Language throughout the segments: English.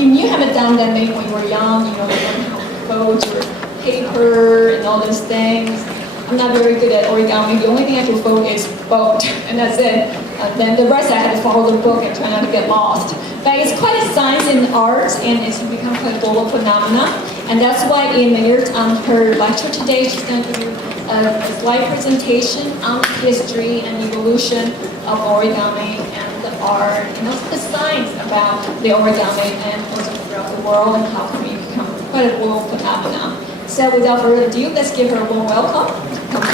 you haven't done that maybe when you were young, you learn how to fold your paper and all those things. I'm not very good at origami. The only thing I can fold is boat, and that's it. Then the rest I had to follow the book and try not to get lost. But it's quite a science and art, and it's become quite a global phenomenon. And that's why in her lecture today, she's going to give you a slide presentation on the history and evolution of origami and the art, and also the science about the origami and also throughout the world and how can we become quite a global phenomenon. So without further ado, let's give her a warm welcome. Good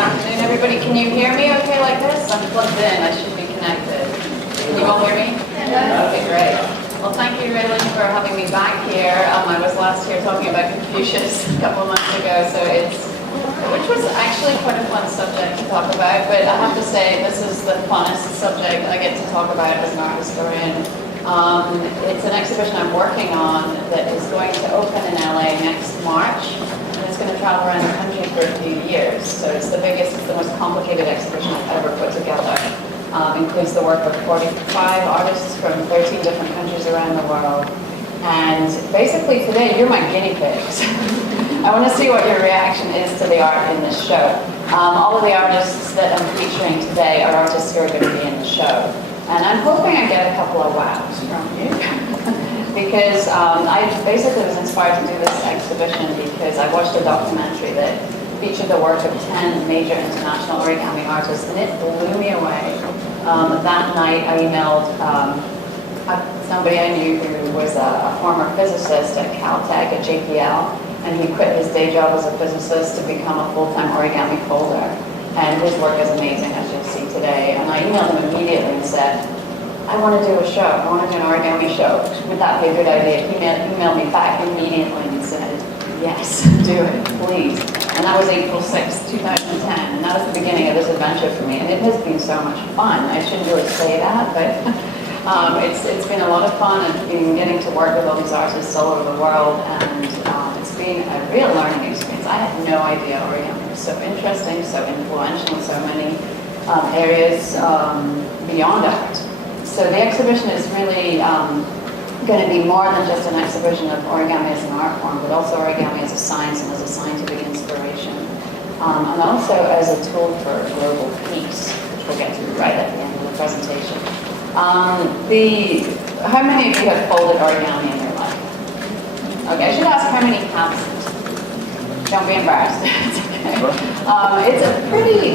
afternoon, everybody. Can you hear me okay like this? I'm plugged in. I should be connected. Can you all hear me? Yeah. Okay, great. Well, thank you, Raylan, for having me back here. I was last year talking about Confucius a couple of months ago, which was actually quite a fun subject to talk about, but I have to say this is the funnest subject I get to talk about as an art historian. It's an exhibition I'm working on that is going to open in LA next March, and it's going to travel around the country for a few years. So it's the most complicated exhibition I've ever put together. Includes the work of 45 artists from 13 different countries around the world. And basically today, you're my guinea pigs. I want to see what your reaction is to the art in this show. All of the artists that I'm featuring today are artists who are going to be in the show. And I'm hoping I get a couple of wows from you. Because I basically was inspired to do this exhibition because I watched a documentary that featured the work of 10 major international origami artists, and it blew me away. That night I emailed somebody I knew who was a former physicist at Caltech at JPL, and he quit his day job as a physicist to become a full-time origami folder. And his work is amazing, as you'll see today. And I emailed him immediately and said, I want to do a show. I want to do an origami show. Would that be a good idea? He emailed me back immediately and said, yes, do it, please. And that was April 6, 2010. And that was the beginning of this adventure for me. And it has been so much fun. I shouldn't really say that, but it's been a lot of fun. I've been getting to work with all these artists all over the world. And it's been a real learning experience. I had no idea origami was so interesting, so influential in so many areas beyond art. So the exhibition is really going to be more than just an exhibition of origami as an art form, but also origami as a science and as a scientific inspiration, and also as a tool for global peace, which we'll get to right at the end of the presentation. How many of you have folded origami in your life? Okay, I should ask how many haven't. Don't be embarrassed. It's okay. It's a pretty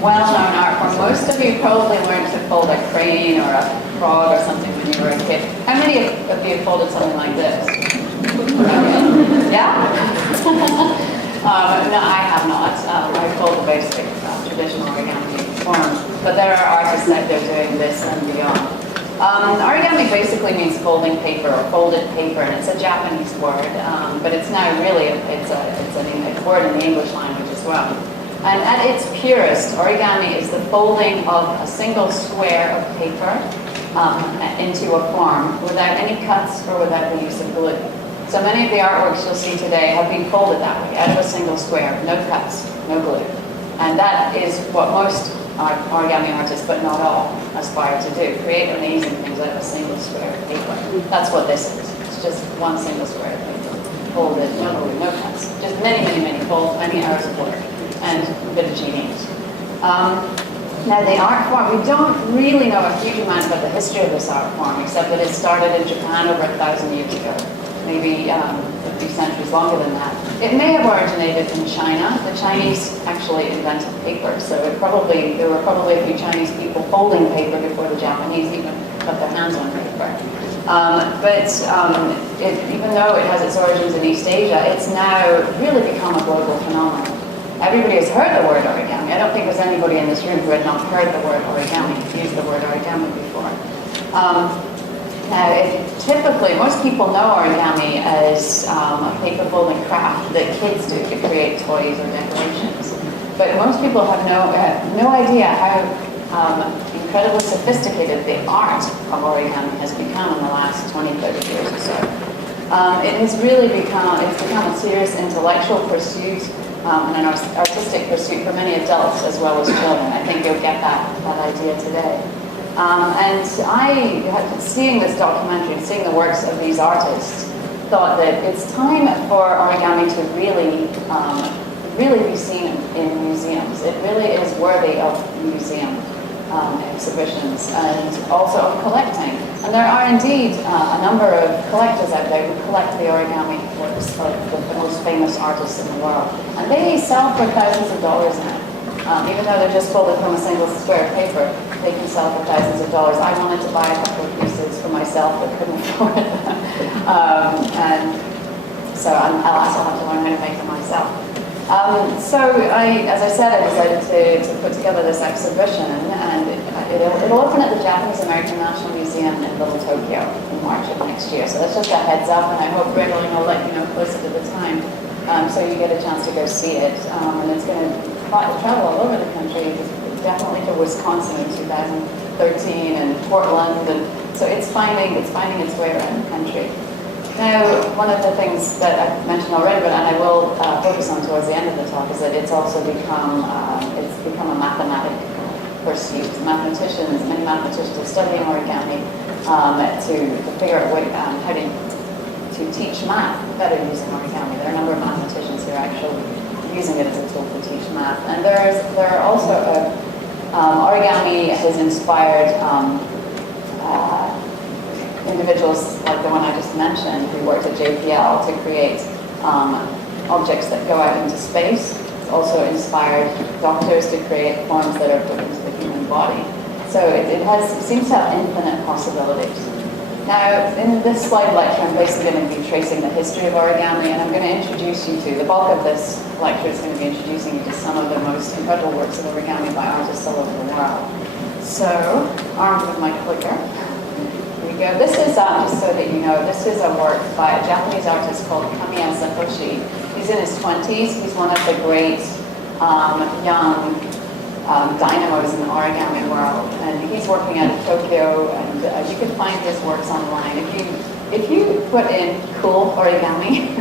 well-known art form. Most of you probably learned to fold a crane or a frog or something when you were a kid. How many of you have folded something like this? Yeah? No, I have not. I fold the basic traditional origami form, but there are artists out there doing this and beyond. Origami basically means folding paper or folded paper, and it's a Japanese word, but it's now really it's a word in the English language as well. And at its purest, origami is the folding of a single square of paper into a form without any cuts or without the use of glue. So many of the artworks you'll see today have been folded that way, out of a single square, no cuts, no glue. And that is what most origami artists, but not all, aspire to do. Create amazing things out of a single square of paper. That's what this is. It's just one single square of paper. Folded, no glue, no cuts. Just many, many, many folds, many hours of work, and a bit of genius. Now the art form, we don't really know a huge amount about the history of this art form, except that it started in Japan over 1,000 years ago. Maybe a few centuries longer than that. It may have originated in China. The Chinese actually invented paper, so there were probably a few Chinese people folding paper before the Japanese even got their hands on paper. Even though it has its origins in East Asia, it's now really become a global phenomenon. Everybody has heard the word origami. I don't think there's anybody in this room who had not heard the word origami, used the word origami before. Now, typically, most people know origami as a paper folding craft that kids do to create toys or decorations. But most people have no idea how incredibly sophisticated the art of origami has become in the last 20, 30 years or so. It has really become a serious intellectual pursuit. and an artistic pursuit for many adults as well as children. I think you'll get that idea today. And I, seeing this documentary and seeing the works of these artists, thought that it's time for origami to really be seen in museums. It really is worthy of museum exhibitions and also of collecting. And there are indeed a number of collectors out there who collect the origami works of the most famous artists in the world. And they sell for thousands of dollars now. Even though they're just folded from a single square of paper, they can sell for thousands of dollars. I wanted to buy a couple of pieces for myself, but couldn't afford them. And so I'll also have to learn how to make them myself. As I said, I decided to put together this exhibition, and it'll open at the Japanese American National Museum in Little Tokyo in March of next year. So that's just a heads up, and I hope Riddling will let you know closer to the time, so you get a chance to go see it. And it's going to travel all over the country, definitely to Wisconsin in 2013 and Portland, and so it's finding its way around the country. Now, one of the things that I've mentioned already, and I will focus on towards the end of the talk, is that it's also become a mathematical pursuit. Many mathematicians are studying origami to figure out how to teach math better using origami. There are a number of mathematicians who are actually using it as a tool to teach math. And there are also origami has inspired individuals like the one I just mentioned who worked at JPL to create objects that go out into space. It's also inspired doctors to create forms that are put into the human body. So it seems to have infinite possibilities. Now, in this slide lecture, I'm basically going to be tracing the history of origami, and I'm going to introduce you to, the bulk of this lecture is going to be introducing you to some of the most incredible works of origami by artists all over the world. So, armed with my clicker. Go. This is, just so that you know, this is a work by a Japanese artist called Kamiya Satoshi. He's in his 20s. He's one of the great young dynamos in the origami world. And he's working out of Tokyo, and you can find his works online. If you put in cool origami,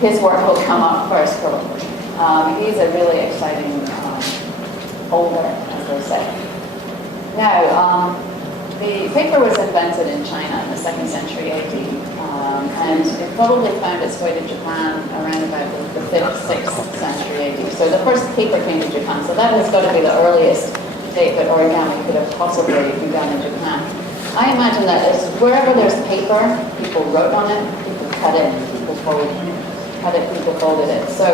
his work will come up first, probably. He's a really exciting folder, as they say. Now, the paper was invented in China in the 2nd century AD, and it probably found its way to Japan around about the 5th, 6th century AD. So the first paper came to Japan, so that has got to be the earliest date that origami could have possibly been done in Japan. I imagine that wherever there's paper, people wrote on it, people cut it, people folded it. So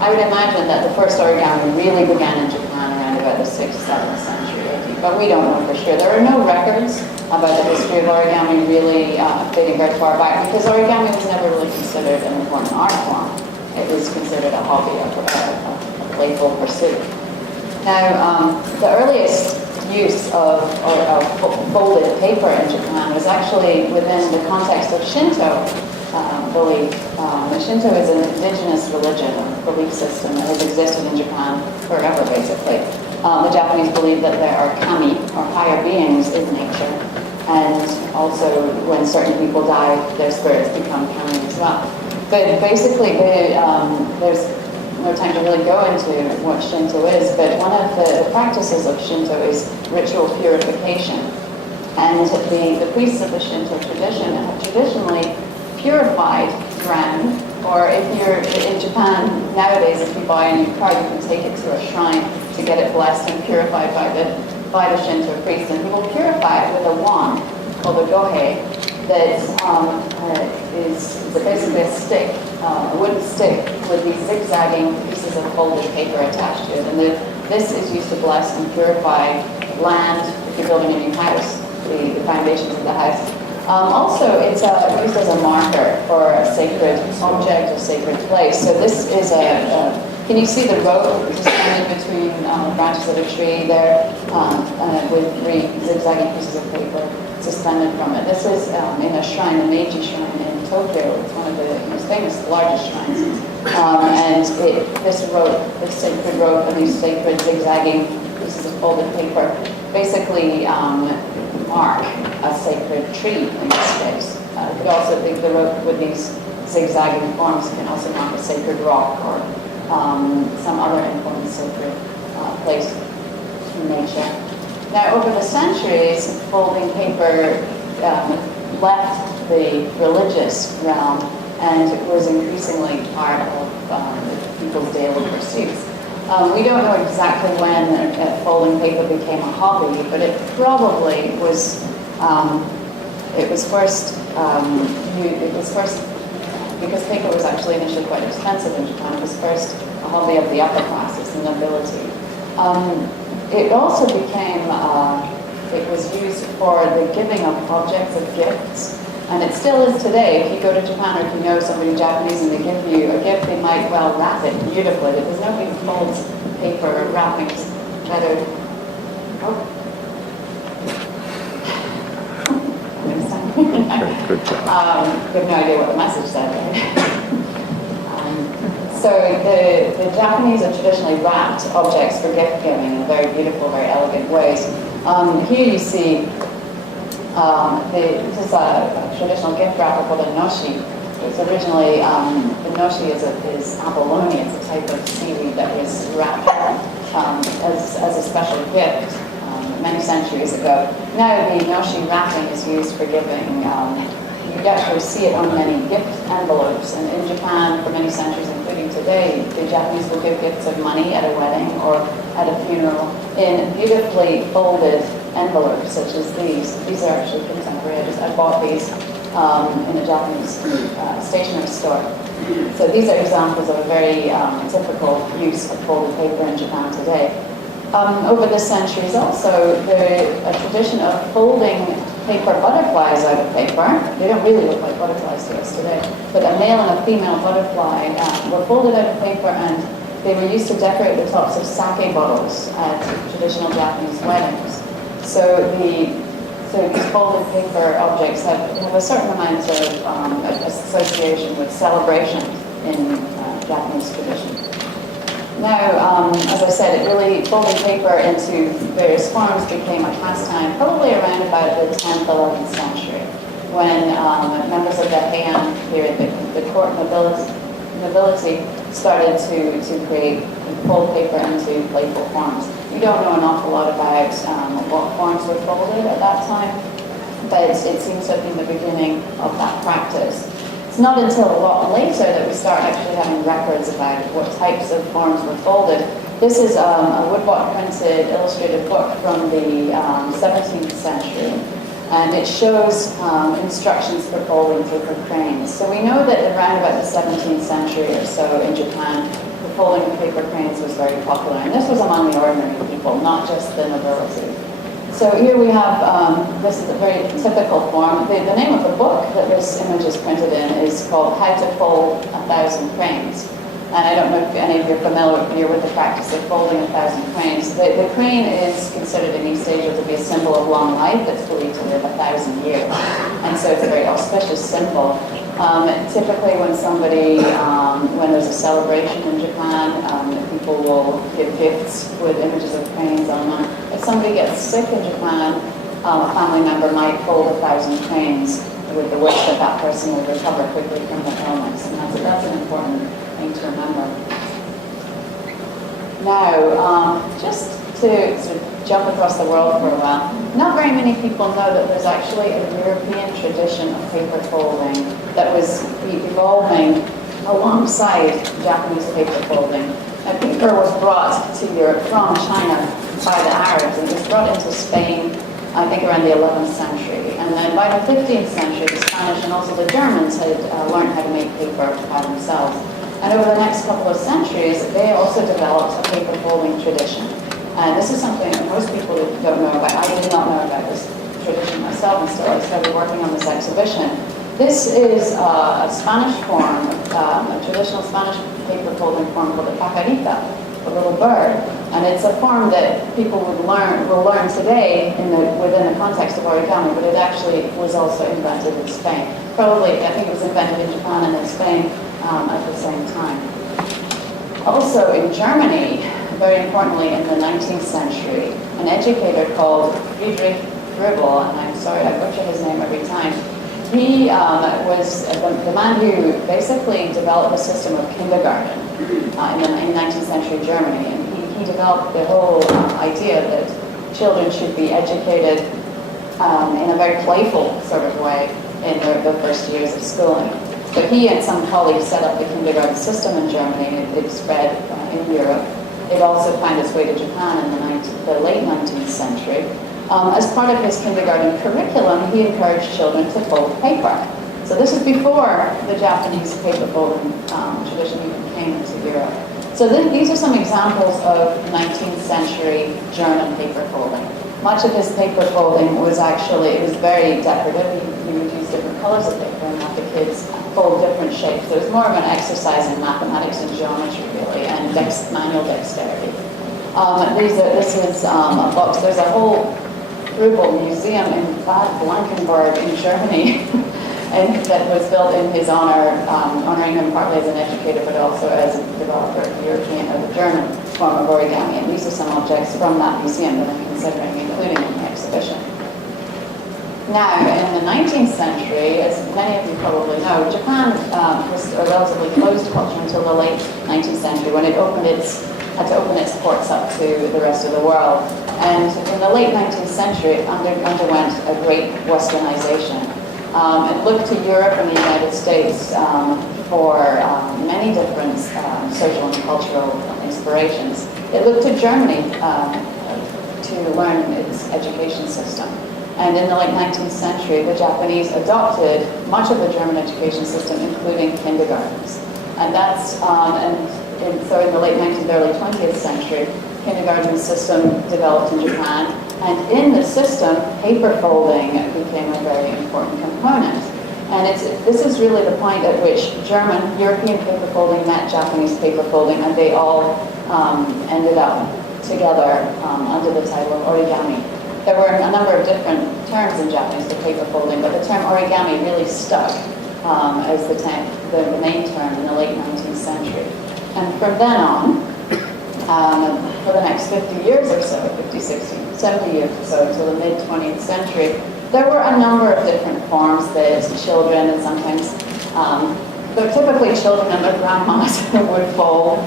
I would imagine that the first origami really began in Japan around about the 6th, 7th century AD, but we don't know for sure. There are no records about the history of origami really dating very far back, because origami was never really considered an important art form. It was considered a hobby, a playful pursuit. Now, the earliest use of folded paper in Japan was actually within the context of Shinto belief. Shinto is an indigenous religion, or belief system that has existed in Japan forever, basically. The Japanese believe that there are kami, or higher beings, in nature, and also when certain people die, their spirits become kami as well. But basically, there's no time to really go into what Shinto is, but one of the practices of Shinto is ritual purification. And the priests of the Shinto tradition have traditionally purified ground, or if you're in Japan nowadays, if you buy a new car, you can take it to a shrine to get it blessed and purified by the Shinto priest. And he will purify it with a wand called a gohei that is basically a stick, a wooden stick with these zigzagging pieces of folded paper attached to it. And this is used to bless and purify land if you're building a new house, the foundations of the house. Also, it's used as a marker for a sacred object or sacred place. So this is can you see the rope suspended between branches of a tree there with 3 zigzagging pieces of paper suspended from it? This is in a shrine, the Meiji Shrine in Tokyo. It's one of the most famous, largest shrines. And this sacred rope and these sacred zigzagging pieces of folded paper basically mark a sacred tree in this case. You could also think the rope with these zigzagging forms can also mark a sacred rock or some other influences that place in nature. Now, over the centuries, folding paper left the religious realm and was increasingly part of people's daily pursuits. We don't know exactly when folding paper became a hobby, but it probably was. It was first because paper was actually initially quite expensive in Japan. It was first a hobby of the upper classes, the nobility. It also became. It was used for the giving of objects of gifts. And it still is today. If you go to Japan or if you know somebody Japanese and they give you a gift, they might well wrap it beautifully. There's nobody who folds paper or wrappings better. Oh. Good job. You have no idea what the message said, right? So the Japanese have traditionally wrapped objects for gift giving in very beautiful, very elegant ways. Here you see this is a traditional gift wrapper called a noshi. It's originally, the noshi is abalone. It's a type of seaweed that was wrapped as a special gift many centuries ago. Now the noshi wrapping is used for giving. You'd actually see it on many gift envelopes. And in Japan, for many centuries, including today, the Japanese will give gifts of money at a wedding or at a funeral in beautifully folded envelopes such as these. These are actually contemporary. I bought these in a Japanese stationery store. So these are examples of a very typical use of folded paper in Japan today. Over the centuries also, a tradition of folding paper butterflies out of paper. They don't really look like butterflies to us today, but a male and a female butterfly were folded out of paper, and they were used to decorate the tops of sake bottles at traditional Japanese weddings. So these folded paper objects have a certain amount of association with celebration in Japanese tradition. Now, as I said, folding paper into various forms became a pastime probably around about the 10th, 11th century, when members of the Heian period, the court nobility started to create fold paper into playful forms. We don't know an awful lot about what forms were folded at that time, but it seems to have been the beginning of that practice. It's not until a lot later that we start actually having records about what types of forms were folded. This is a woodblock printed illustrated book from the 17th century, and it shows instructions for folding paper cranes. So we know that around about the 17th century or so in Japan, the folding of paper cranes was very popular, and this was among the ordinary people, not just the nobility. So here we have, this is a very typical form. The name of the book that this image is printed in is called How to Fold 1,000 Cranes. And I don't know if any of you are familiar with the practice of folding 1,000 cranes. The crane is considered in East Asia to be a symbol of long life. It's believed to live 1,000 years. And so it's a very auspicious symbol. Typically when there's a celebration in Japan, people will give gifts with images of cranes on them. If somebody gets sick in Japan, a family member might fold 1,000 cranes with the wish that that person will recover quickly from the illness. And that's an important thing to remember. Now, just to sort of jump across the world for a while, not very many people know that there's actually a European tradition of paper folding that was evolving alongside Japanese paper folding. Now, paper was brought to Europe from China by the Arabs, and it was brought into Spain, I think, around the 11th century. And then by the 15th century, the Spanish and also the Germans had learned how to make paper by themselves. And over the next couple of centuries, they also developed a paper folding tradition. And this is something that most people don't know about. I did not know about this tradition myself until I started working on this exhibition. This is a Spanish form, a traditional Spanish paper folding form called a pajarita, a little bird. And it's a form that people will learn today within the context of origami, but it actually was also invented in Spain. Probably, I think it was invented in Japan and in Spain at the same time. Also in Germany, very importantly in the 19th century, an educator called Friedrich Gribble, and I'm sorry I butcher his name every time, he was the man who basically developed the system of kindergarten in 19th century Germany. And he developed the whole idea that children should be educated in a very playful sort of way in the first years of schooling. But he and some colleagues set up the kindergarten system in Germany, and it spread in Europe. It also found its way to Japan in the late 19th century. As part of his kindergarten curriculum, he encouraged children to fold paper. So this is before the Japanese paper folding tradition even came into Europe. So these are some examples of 19th century German paper folding. Much of his paper folding was it was very decorative. He would use different colors of paper and have the kids fold different shapes. So it was more of an exercise in mathematics and geometry, really, and manual dexterity. This is a box. There's a whole Rubel museum in Bad Blankenburg in Germany and that was built in his honor, honoring him partly as an educator, but also as a developer of the European or the German form of origami. And these are some objects from that museum that I'm considering including in the exhibition. Now, in the 19th century, as many of you probably know, Japan was a relatively closed culture until the late 19th century when it had to open its ports up to the rest of the world. And in the late 19th century, it underwent a great westernization. It looked to Europe and the United States for many different social and cultural inspirations. It looked to Germany to learn its education system. And in the late 19th century, the Japanese adopted much of the German education system, including kindergartens. And so in the late 19th, early 20th century, kindergarten system developed in Japan. And in the system, paper folding became a very important component. And this is really the point at which European paper folding met Japanese paper folding, and they all ended up together under the title of origami. There were a number of different terms in Japanese for paper folding, but the term origami really stuck as the main term in the late 19th century. And from then on, for the next 50 years or so, 50, 60, 70 years or so, until the mid-20th century, there were a number of different forms that children and sometimes, they're typically children and their grandmas would fold.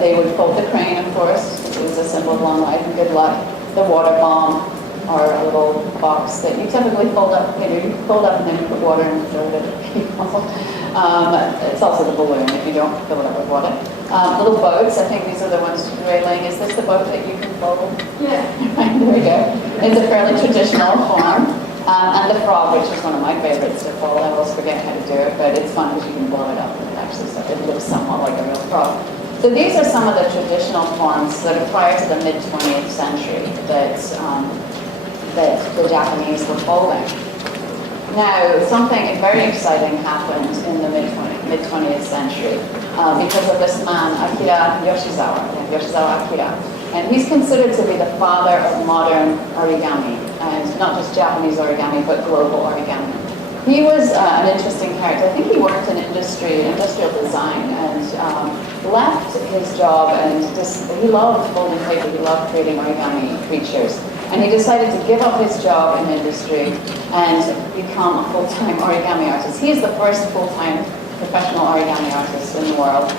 They would fold the crane, of course, which was a symbol of long life and good luck, the water bomb, or a little box that you typically fold up, you fold up and then you put water in and throw it at people. It's also the balloon if you don't fill it up with water. Little boats, I think these are the ones railing. Is this the boat that you can fold? Yeah. Right, there we go. It's a fairly traditional form. And the frog, which is one of my favorites to fold. I always forget how to do it, but it's fun because you can blow it up and it looks somewhat like a real frog. So these are some of the traditional forms that are prior to the mid-20th century that the Japanese were folding. Now, something very exciting happened in the mid-20th century because of this man, Yoshizawa Akira. And he's considered to be the father of modern origami, and not just Japanese origami, but global origami. He was an interesting character. I think he worked in industrial design, and left his job, and he loved folding paper, he loved creating origami creatures. And he decided to give up his job in industry and become a full-time origami artist. He is the first full-time professional origami artist in the world.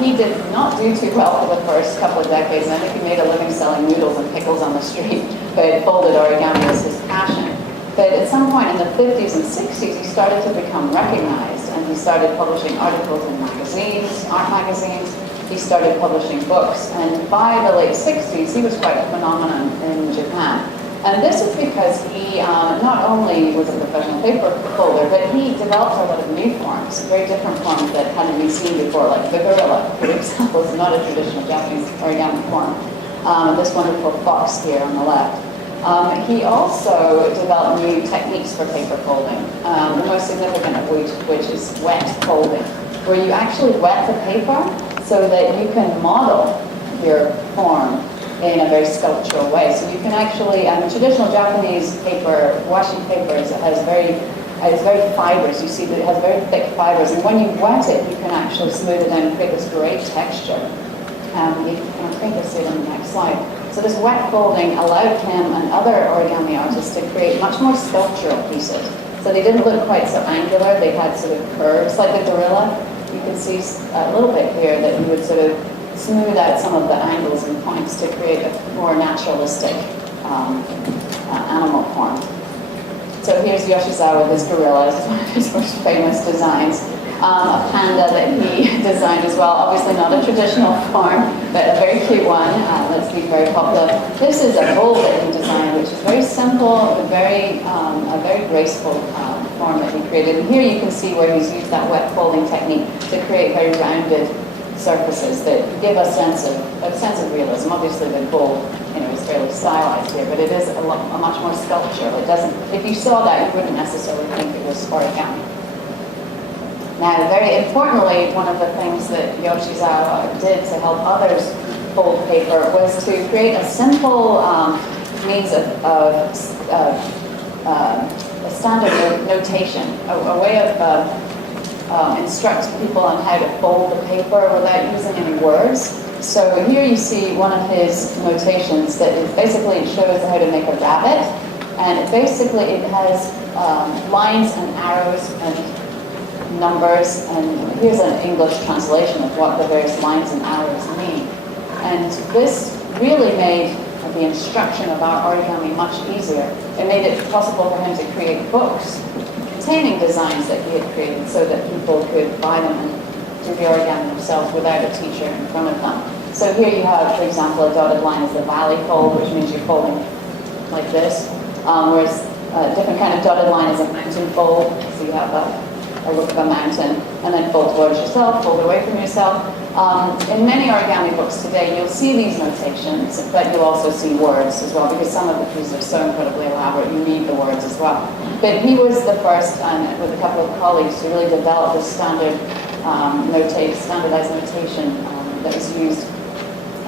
He did not do too well for the first couple of decades, and I think he made a living selling noodles and pickles on the street, but folded origami was his passion. But at some point in the 50s and 60s, he started to become recognized, and he started publishing articles in magazines, art magazines. He started publishing books, and by the late 60s, he was quite a phenomenon in Japan. And this is because he not only was a professional paper folder, but he developed a lot of new forms, very different forms that hadn't been seen before, like the gorilla, for example, is not a traditional Japanese origami form. This wonderful fox here on the left. He also developed new techniques for paper folding, the most significant of which is wet folding, where you actually wet the paper so that you can model your form in a very sculptural way. So you can actually, traditional Japanese paper, washi paper, has very fibrous. You see that it has very thick fibers, and when you wet it, you can actually smooth it down and create this great texture. I think you'll see it on the next slide. So this wet folding allowed him and other origami artists to create much more sculptural pieces. So So they didn't look quite so angular. They had sort of curves like the gorilla. You can see a little bit here that he would sort of smooth out some of the angles and points to create a more naturalistic animal form. So here's Yoshizawa, this gorilla. This is one of his most famous designs. A panda that he designed as well. Obviously not a traditional form, but a very cute one that's been very popular. This is a bull that he designed, which is very simple, but a very graceful form that he created. And here you can see where he's used that wet folding technique to create very rounded surfaces that give a sense of realism. Obviously the bull, is fairly stylized here, but it is a much more sculptural. It doesn't. If you saw that, you wouldn't necessarily think it was origami. Now, very importantly, one of the things that Yoshizawa did to help others fold paper was to create a simple means of a standard notation, a way of instructing people on how to fold the paper without using any words. So here you see one of his notations that basically shows how to make a rabbit, and it has lines and arrows and numbers, and here's an English translation of what the various lines and arrows mean. And this really made the instruction of our origami much easier. It made it possible for him to create books containing designs that he had created so that people could buy them and do the origami themselves without a teacher in front of them. So here you have, for example, a dotted line is the valley fold, which means you're folding like this, whereas a different kind of dotted line is a mountain fold, so you have a look of a mountain, and then fold towards yourself, fold away from yourself. In many origami books today, you'll see these notations, but you'll also see words as well, because some of the pieces are so incredibly elaborate, you need the words as well. But he was the first, with a couple of colleagues, to really develop this standardized notation that was used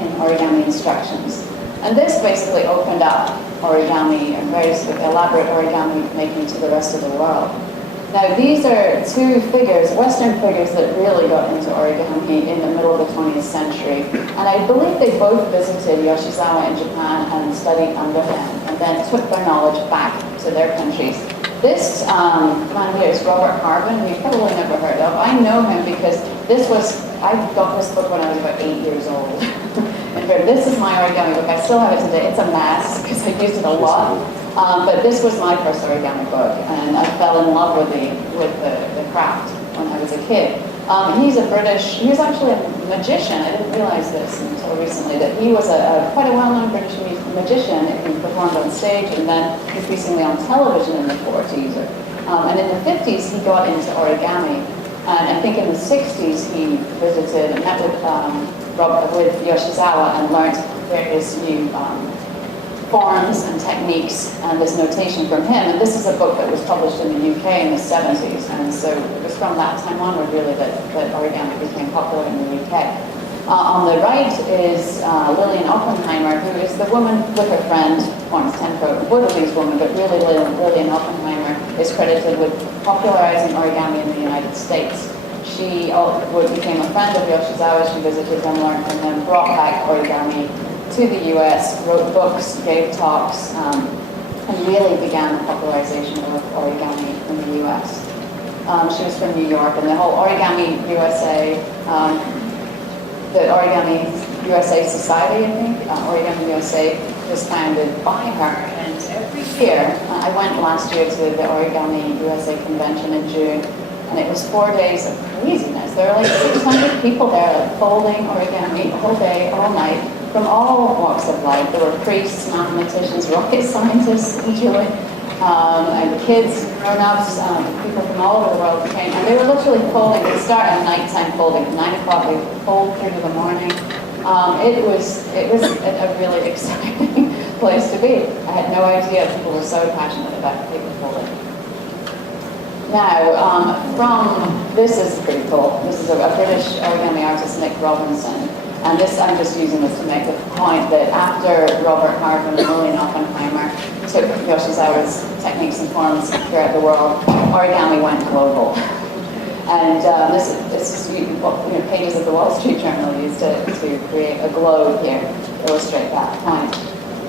in origami instructions. And this basically opened up origami and very sort of elaborate origami making to the rest of the world. Now these are two figures, Western figures, that really got into origami in the middle of the 20th century. And I believe they both visited Yoshizawa in Japan and studied under him, and then took their knowledge back to their countries. This man here is Robert Harvin, who you've probably never heard of. I know him because I got this book when I was about 8 years old. And this is my origami book. I still have it today. It's a mess because I used it a lot. But this was my first origami book, and I fell in love with the craft when I was a kid. He was actually a magician. I didn't realize this until recently, that he was quite a well-known British magician. He performed on stage and then increasingly on television in the 40s. And in the 50s, he got into origami. And I think in the 60s, he visited and met with Yoshizawa and learned various new forms and techniques and this notation from him. And this is a book that was published in the UK in the 70s. And so it was from that time onward, really, that origami became popular in the UK. On the right is Lillian Oppenheimer, who is the woman with her friend, Florence Tenko. Both of these women, but really Lillian Oppenheimer is credited with popularizing origami in the United States. She became a friend of Yoshizawa. She visited him, learned from him, brought back origami to the US, wrote books, gave talks, and really began the popularization of origami in the US. She was from New York, and the whole Origami USA, the Origami USA Society, I think, Origami USA was founded by her. And every year, I went last year to the Origami USA convention in June, and it was 4 days of craziness. There were like 600 people there, like, folding origami all day, all night, from all walks of life. There were priests, mathematicians, rocket scientists, literally, and kids, grown-ups, people from all over the world came, and they were literally folding. They start at nighttime folding, at 9 o'clock, they would fold through to the morning. It was a really exciting place to be. I had no idea people were so passionate about paper folding. Now, this is pretty cool. This is a British origami artist, Nick Robinson. And I'm just using this to make the point that after Robert Harvin and Lillian Oppenheimer took Yoshizawa's techniques and forms throughout the world, origami went global. And this is what pages of the Wall Street Journal used to create a globe here to illustrate that point.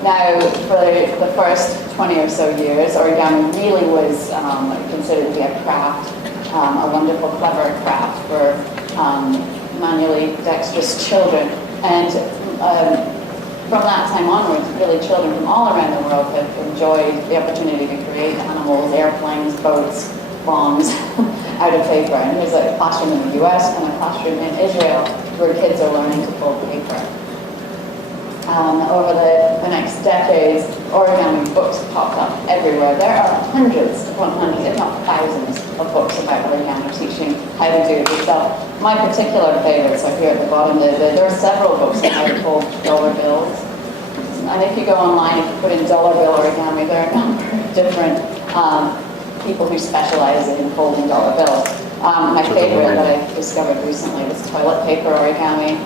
Now, for the first 20 or so years, origami really was considered to be a craft, a wonderful, clever craft for manually dexterous children. And from that time onwards, really children from all around the world have enjoyed the opportunity to create animals, airplanes, boats, bombs out of paper. And here's a classroom in the US and a classroom in Israel where kids are learning to fold paper. Over the next decades, origami books popped up everywhere. There are hundreds upon hundreds, if not thousands, of books about origami teaching how to do it yourself. My particular favorites are here at the bottom. There are several books on how to fold dollar bills. And if you go online, if you put in dollar bill origami, there are a number of different people who specialize in folding dollar bills. My favorite that I discovered recently was toilet paper origami.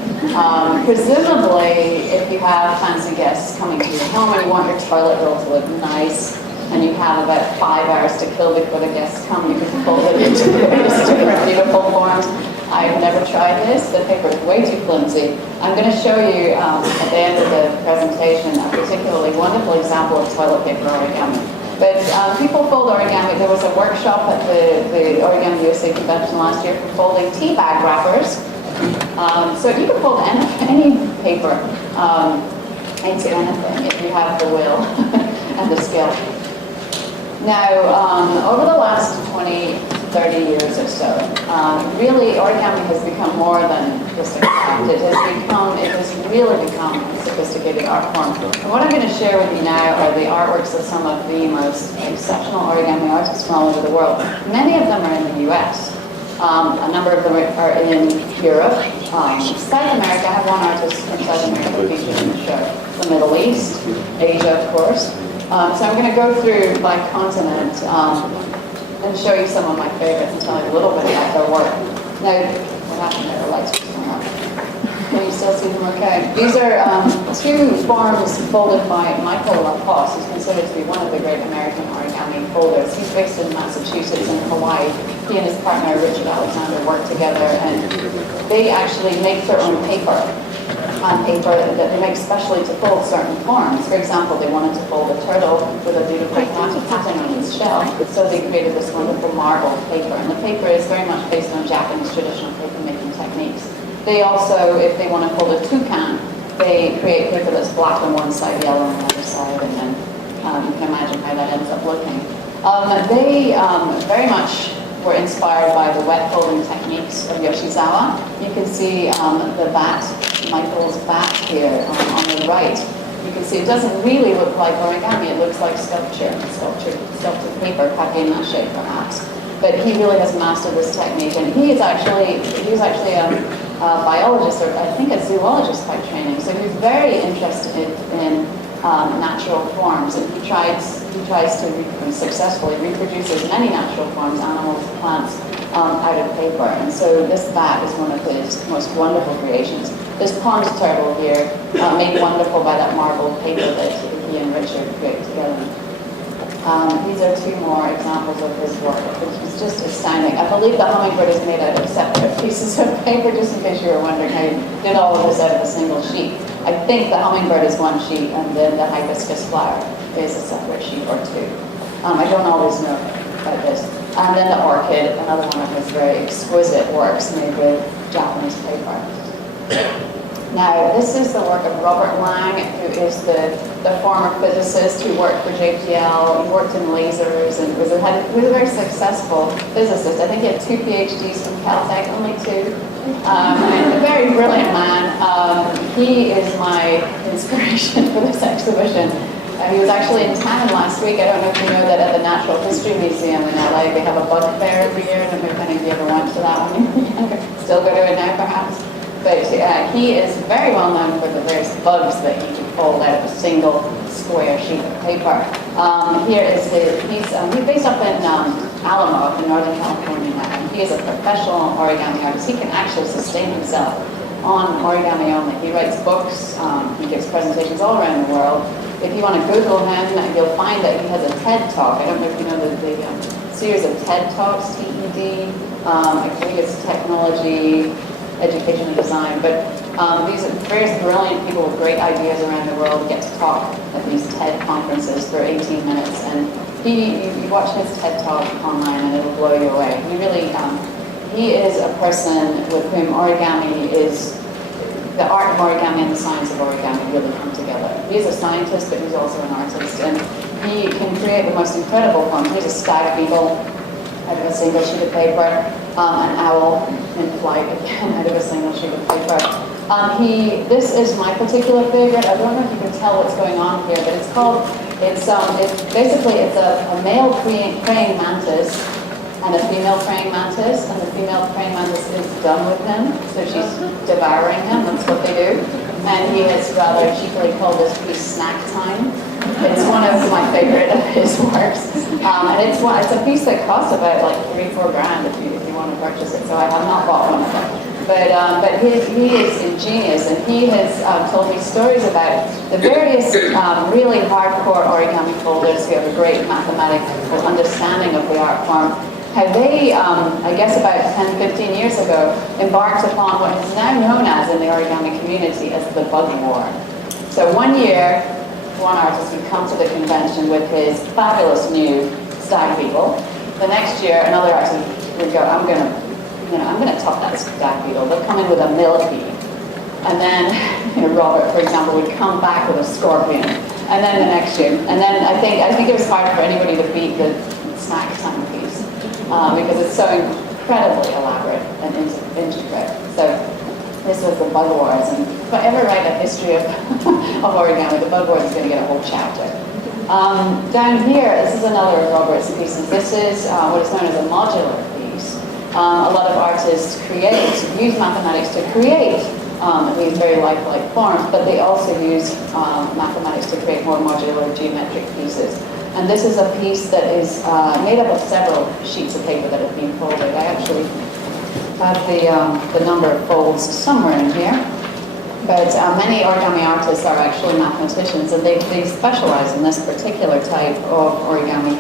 Presumably, if you have fancy guests coming to your home and you want your toilet roll to look nice, and you have about 5 hours to kill before the guests come, you can fold it into various different beautiful forms. I've never tried this. The paper is way too flimsy. I'm going to show you at the end of the presentation a particularly wonderful example of toilet paper origami. But people fold origami. There was a workshop at the Origami USA convention last year for folding tea bag wrappers. So you can fold any paper into anything if you have the will and the skill. Now, over the last 20, 30 years or so, really origami has become more than just a craft. It has really become a sophisticated art form. And what I'm going to share with you now are the artworks of some of the most exceptional origami artists from all over the world. Many of them are in the US. A number of them are in Europe. South America, I have one artist from South America featured in the show. The Middle East, Asia, of course. So I'm going to go through by continent and show you some of my favorites and tell you a little bit about their work. Now, what happened there? The lights just went up. Can you still see them okay? These are two forms folded by Michael Lacoste, who's considered to be one of the great American origami folders. He's based in Massachusetts and Hawaii. He and his partner, Richard Alexander, work together, and they actually make their own paper. Paper that they make specially to fold certain forms. For example, they wanted to fold a turtle with a beautiful pattern on its shell, so they created this wonderful marble paper. And the paper is very much based on Japanese traditional paper making techniques. They also, if they want to fold a toucan, they create paper that's black on one side, yellow on the other side, and then you can imagine how that ends up looking. They very much were inspired by the wet folding techniques of Yoshizawa. You can see the bat, Michael's bat here on the right. You can see it doesn't really look like origami, it looks like sculptured paper, papier-mâché perhaps. But he really has mastered this technique, and he was actually a biologist, or I think a zoologist by training, so he's very interested in natural forms, and he tries to successfully reproduce as many natural forms, animals, plants, out of paper. And so this bat is one of his most wonderful creations. This pond turtle here, made wonderful by that marble paper that he and Richard created together. These are two more examples of his work, which is just astounding. I believe the hummingbird is made out of separate pieces of paper, just in case you were wondering how you did all of this out of a single sheet. I think the hummingbird is one sheet, and then the hibiscus flower is a separate sheet or two. I don't always know about this. And then the orchid, another one of his very exquisite works made with Japanese paper. Now, this is the work of Robert Lang, who is the former physicist who worked for JPL. He worked in lasers and was a very successful physicist. I think he had 2 PhDs from Caltech, only 2. And a very brilliant man. He is my inspiration for this exhibition. He was actually in town last week. I don't know if you know that at the Natural History Museum in LA, they have a bug fair every year. I don't know if any of you ever went to that one. Still go to it now, perhaps. But he is very well known for the various bugs that he can fold out of a single square sheet of paper. Here is he's based up in Alamo, up in Northern California now. He is a professional origami artist. He can actually sustain himself on origami only. He writes books, he gives presentations all around the world. If you want to Google him, you'll find that he has a TED Talk. I don't know if you know the series of TED Talks, TED. I believe it's technology, education and design, but These are various brilliant people with great ideas around the world get to talk at these TED conferences for 18 minutes. And you watch his TED Talk online and it'll blow you away. He is a person with whom origami is, the art of origami and the science of origami really come together. He's a scientist, but he's also an artist. And he can create the most incredible forms. He's a stag beetle out of a single sheet of paper, an owl in flight again out of a single sheet of paper. This is my particular favorite. I don't know if you can tell what's going on here, but it's a male praying mantis and a female praying mantis, and the female praying mantis is done with him, so she's devouring him. That's what they do. And he has rather cheekily called this piece Snack Time. It's one of my favorite of his works, and it's a piece that costs about like $3-4 grand if you want to purchase it. So I have not bought one of them. But he is ingenious, and he has told me stories about the various really hardcore origami folders who have a great mathematical understanding of the art form. How they, I guess about 10, 15 years ago, embarked upon what is now known as in the origami community as the bug war. So one year, one artist would come to the convention with his fabulous new stag beetle. The next year, another artist would go, I'm gonna top that stag beetle. They'll come in with a millipede. And then, Robert, for example, would come back with a scorpion. And then the next year. And then I think it was hard for anybody to beat the Snack Time piece because it's so incredibly elaborate and intricate. So this was the Bug Wars. And if I ever write a history of origami, the Bug Wars is going to get a whole chapter. Down here, this is another of Robert's pieces. This is what is known as a modular piece. A lot of artists use mathematics to create these very lifelike forms, but they also use mathematics to create more modular geometric pieces. And this is a piece that is made up of several sheets of paper that have been folded. I actually have the number of folds somewhere in here. But many origami artists are actually mathematicians, and they specialize in this particular type of origami.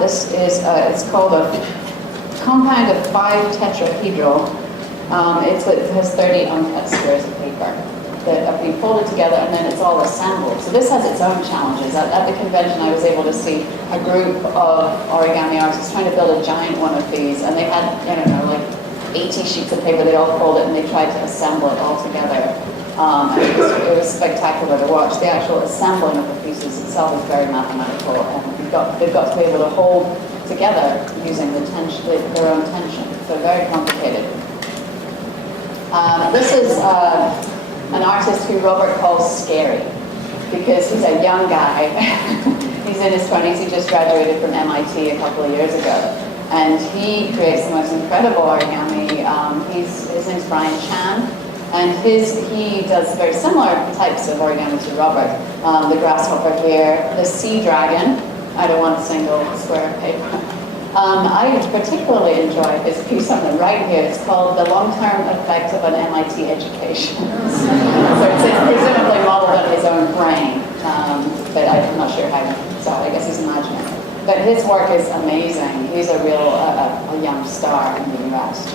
This is it's called a compound of 5 tetrahedral. It has 30 uncut squares of paper that have been folded together, and then it's all assembled. So this has its own challenges. At the convention, I was able to see a group of origami artists trying to build a giant one of these, and they had, I don't know, like 80 sheets of paper. They all folded and they tried to assemble it all together. And it was spectacular to watch. The actual assembling of the pieces itself is very mathematical, and they've got to be able to hold together using their own tension. So very complicated. This is an artist who Robert calls scary, because he's a young guy. He's in his 20s. He just graduated from MIT a couple of years ago. And he creates the most incredible origami. His name's Brian Chan. And he does very similar types of origami to Robert. The grasshopper here, the sea dragon out of one single square of paper. I particularly enjoy this piece on the right here. It's called The Long-Term Effect of an MIT Education. So it's presumably modeled on his own brain, but I'm not sure how, so I guess he's imagining it. But his work is amazing. He's a real a young star in the US.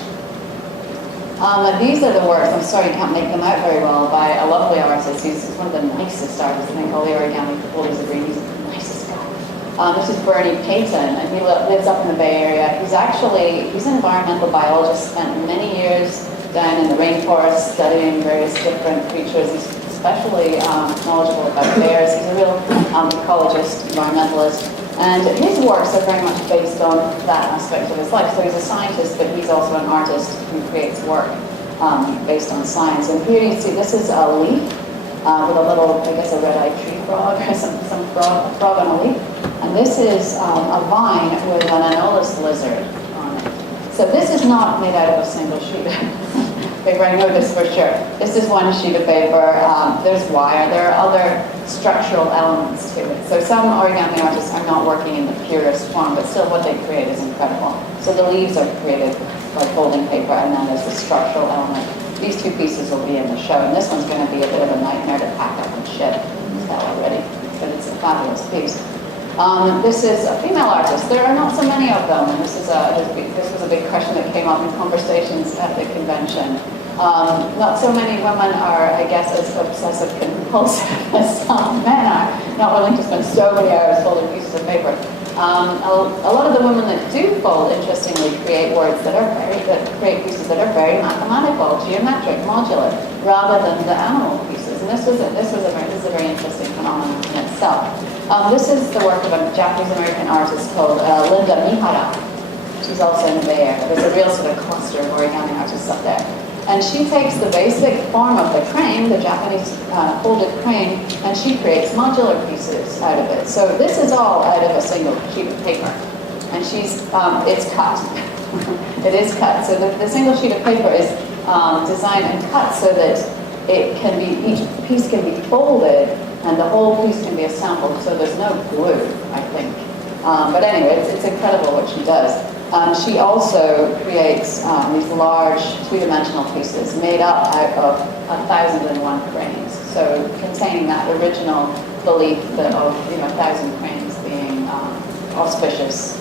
These are the works, I'm sorry you can't make them out very well, by a lovely artist. He's one of the nicest artists. I think all the origami folders agree he's the nicest guy. This is Bernie Payton, and he lives up in the Bay Area. He's an environmental biologist, spent many years down in the rainforest studying various different creatures. He's especially knowledgeable about bears. He's a real ecologist, environmentalist. And his works are very much based on that aspect of his life. So he's a scientist, but he's also an artist who creates work based on science. And here you see, this is a leaf with a little, I guess, a red-eyed tree frog, or some frog on a leaf. And this is a vine with an anolis lizard on it. So this is not made out of a single sheet of paper. I know this for sure. This is one sheet of paper. There's wire. There are other structural elements to it. So some origami artists are not working in the purest form, but still what they create is incredible. So the leaves are created by folding paper, and then there's the structural element. These two pieces will be in the show, and this one's going to be a bit of a nightmare to pack up and ship. You can tell already, but it's a fabulous piece. This is a female artist. There are not so many of them, and this was a big question that came up in conversations at the convention. Not so many women are, I guess, as obsessive compulsive as some men are, not willing to spend so many hours folding pieces of paper. A lot of the women that do fold, interestingly, create create pieces that are very mathematical, geometric, modular, rather than the animal pieces. And this is a very interesting phenomenon in itself. This is the work of a Japanese-American artist called Linda Mihara. She's also in the Bay Area. There's a real sort of cluster of origami artists up there. And she takes the basic form of the crane, the Japanese folded crane, and she creates modular pieces out of it. So this is all out of a single sheet of paper. And it's cut. It is cut. So the single sheet of paper is designed and cut so that each piece can be folded and the whole piece can be assembled. So there's no glue, I think. But anyway, it's incredible what she does. She also creates these large two-dimensional pieces made up out of 1,001 cranes. So containing that original belief that of 1,000 cranes being auspicious,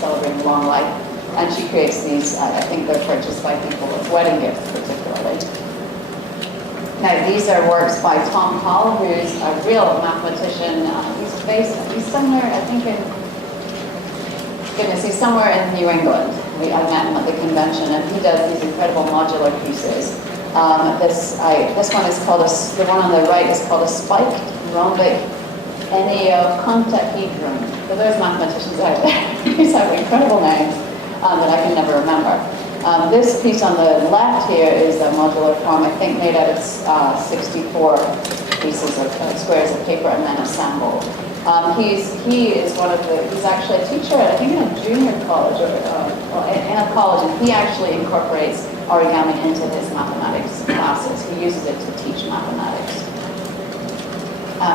celebrating long life. And she creates these, I think they're purchased by people as wedding gifts particularly. Now these are works by Tom Hall, who's a real mathematician. He's somewhere, I think he's somewhere in New England. I met him at the convention, and he does these incredible modular pieces. This one is called the one on the right is called a spiked rhombic enneocontahedron. For those mathematicians out there, these have incredible names that I can never remember. This piece on the left here is a modular form, I think made out of 64 pieces of squares of paper and then assembled. He's actually a teacher at, I think, in a junior college or in a college, and he actually incorporates origami into his mathematics classes. He uses it to teach mathematics.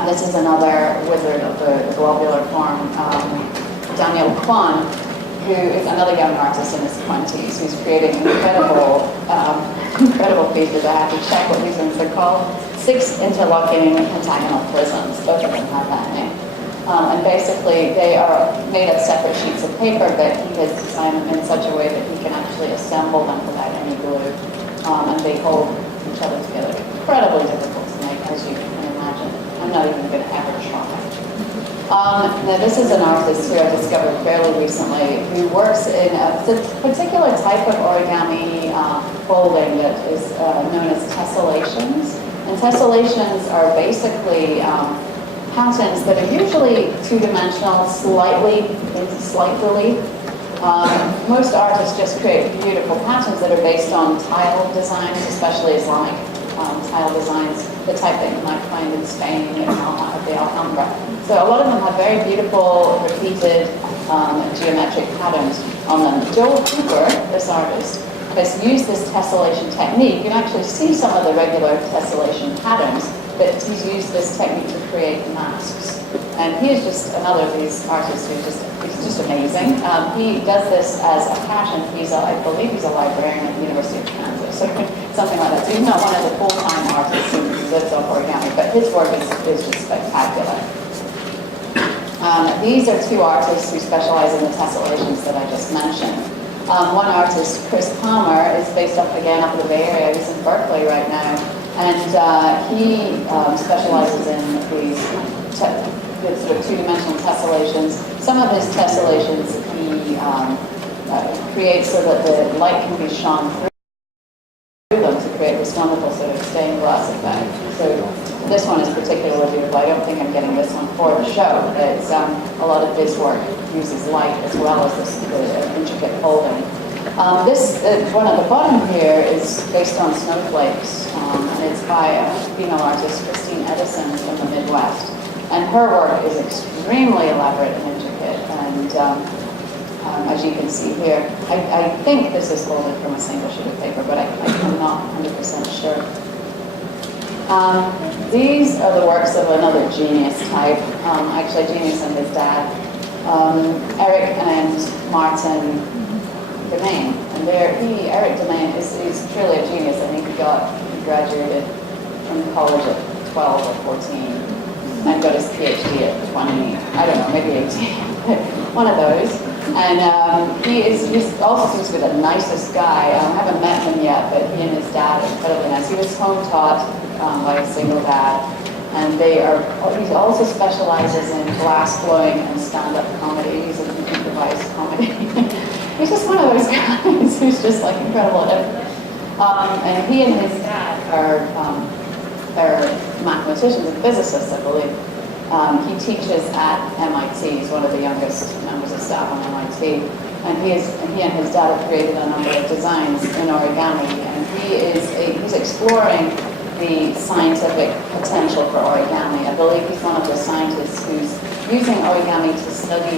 This is another wizard of the globular form, Daniel Kwan, who is another young artist in his 20s, who's creating incredible pieces. I have to check what these ones are called. 6 interlocking pentagonal prisms. Both of them have that name. And basically, they are made of separate sheets of paper, but he has designed them in such a way that he can actually assemble them without any glue. And they hold each other together. Incredibly difficult to make, as you can imagine. I'm not even going to ever try. Now, this is an artist who I discovered fairly recently who works in a particular type of origami folding that is known as tessellations. And tessellations are basically patterns that are usually two-dimensional, slight relief. Most artists just create beautiful patterns that are based on tile designs, especially Islamic tile designs, the type that you might find in Spain and the Alhambra. So a lot of them have very beautiful, repeated geometric patterns on them. Joel Cooper, this artist, has used this tessellation technique. You can actually see some of the regular tessellation patterns, but he's used this technique to create masks. And he is just another of these artists he's just amazing. He does this as a passion. I believe he's a librarian at the University of Kansas, so something like that. So he's not one of the full-time artists who lives off origami, but his work is just spectacular. These are 2 artists who specialize in the tessellations that I just mentioned. One artist, Chris Palmer, is based up in the Bay Area. He's in Berkeley right now. And he specializes in these sort of two-dimensional tessellations. Some of his tessellations he creates so that the light can be shone through them to create this wonderful sort of stained glass effect. So this one is particularly beautiful. I don't think I'm getting this one for the show. It's a lot of his work uses light as well as the intricate folding. This one at the bottom here is based on snowflakes, and it's by a female artist, Christine Edison from the Midwest. And her work is extremely elaborate and intricate, and as you can see here, I think this is folded from a single sheet of paper, but I'm not 100% sure. These are the works of another genius type, actually a genius and his dad, Eric and Martin Domain. And Eric Domain is truly a genius. I think he graduated from college at 12 or 14 and got his PhD at 20, I don't know, maybe 18, one of those. And he's also seems to be the nicest guy. I haven't met him yet, but he and his dad are incredibly nice. He was home taught by a single dad. And he also specializes in glass blowing and stand-up comedy. He's an improvised comedy. He's just one of those guys who's just like incredible at everything. And he and his dad are mathematicians and physicists, I believe. He teaches at MIT. He's one of the youngest members of staff on MIT. And he and his dad have created a number of designs in origami. And he's exploring the scientific potential for origami. I believe he's one of the scientists who's using origami to study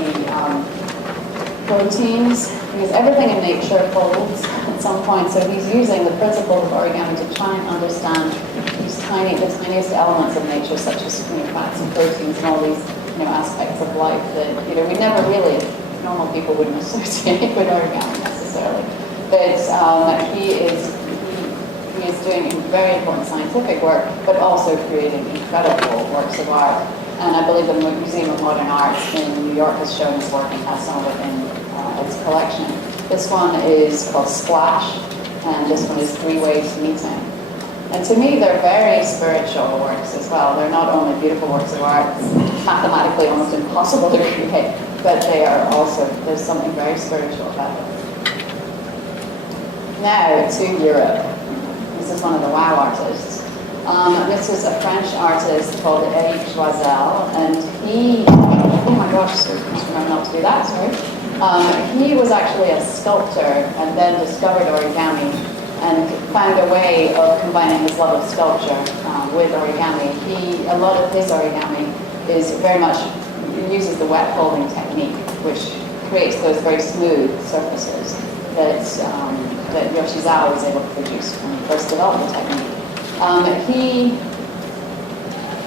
proteins, because everything in nature folds at some point. So he's using the principles of origami to try and understand the tiniest elements of nature, such as fats and proteins and all these aspects of life that we never really, normal people wouldn't associate with origami necessarily. But he is doing very important scientific work, but also creating incredible works of art. And I believe the Museum of Modern Arts in New York has shown his work and has some of it in its collection. This one is called Splash, and this one is Three Waves Meeting. And to me, they're very spiritual works as well. They're not only beautiful works of art, mathematically almost impossible to create, but they are also, there's something very spiritual about them. Now to Europe. This is one of the wow artists. This is a French artist called NEH and he, oh my gosh, so I must remember not to do that, sorry. He was actually a sculptor and then discovered origami and found a way of combining his love of sculpture with origami. A lot of his origami is very much, uses the wet folding technique, which creates those very smooth surfaces that Yoshizawa was able to produce when he first developed the technique.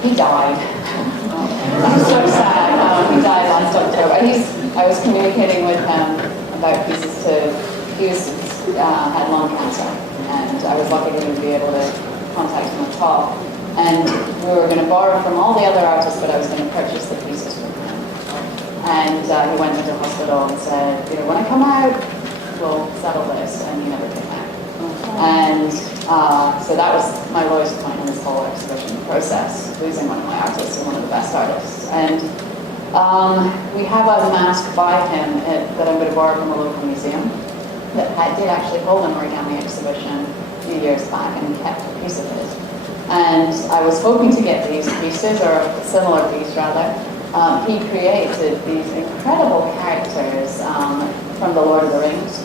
He died. I'm so sad. He died last October. I was communicating with him about pieces he had lung cancer, and I was lucky to be able to contact him at all. And we were going to borrow from all the other artists, but I was going to purchase the pieces from him. And he went into hospital and said, when I come out, we'll settle this, and he never came back. And so that was my lowest point in this whole exhibition process, losing one of my artists and one of the best artists. And we have a mask by him that I'm going to borrow from a local museum that did actually hold an origami exhibition a few years back and kept a piece of it. And I was hoping to get these pieces, or a similar piece rather. He created these incredible characters from The Lord of the Rings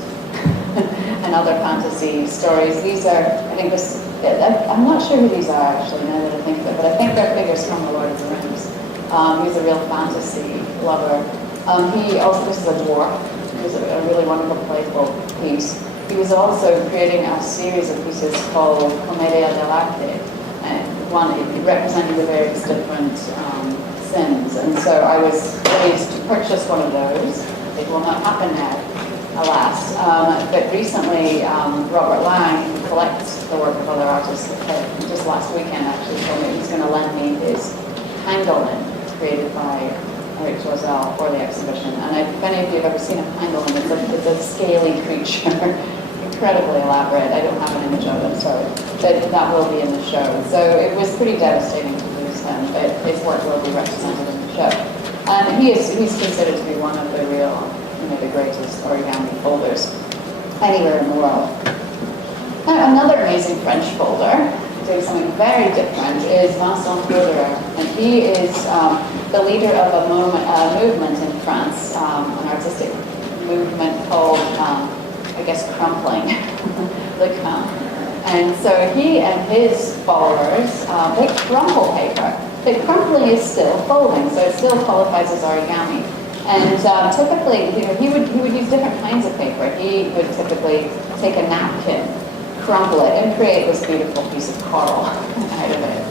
and other fantasy stories. These are, I'm not sure who these are actually, now that I think of it, but I think they're figures from The Lord of the Rings. He's a real fantasy lover. This is a dwarf. It was a really wonderful, playful piece. He was also creating a series of pieces called Commedia dell'arte, and it represented the various different sins. And so I was pleased to purchase one of those. It will not happen now, alas. But recently, Robert Lang, who collects the work of other artists, just last weekend actually told me he's going to lend me his pangolin created by Eric Rosell for the exhibition. And if any of you have ever seen a pangolin, it's a scaly creature, incredibly elaborate. I don't have an image of it, sorry. But that will be in the show. So it was pretty devastating to lose him, but his work will be represented in the show. And he's considered to be one of the real, the greatest origami folders anywhere in the world. Now, another amazing French folder, doing something very different, is Vincent Curator. And he is the leader of a movement in France, an artistic movement called, crumpling, the crump. And so he and his followers, they crumple paper. But crumpling is still folding, so it still qualifies as origami. And typically, he would use different kinds of paper. He would typically take a napkin, crumple it, and create this beautiful piece of coral out of it.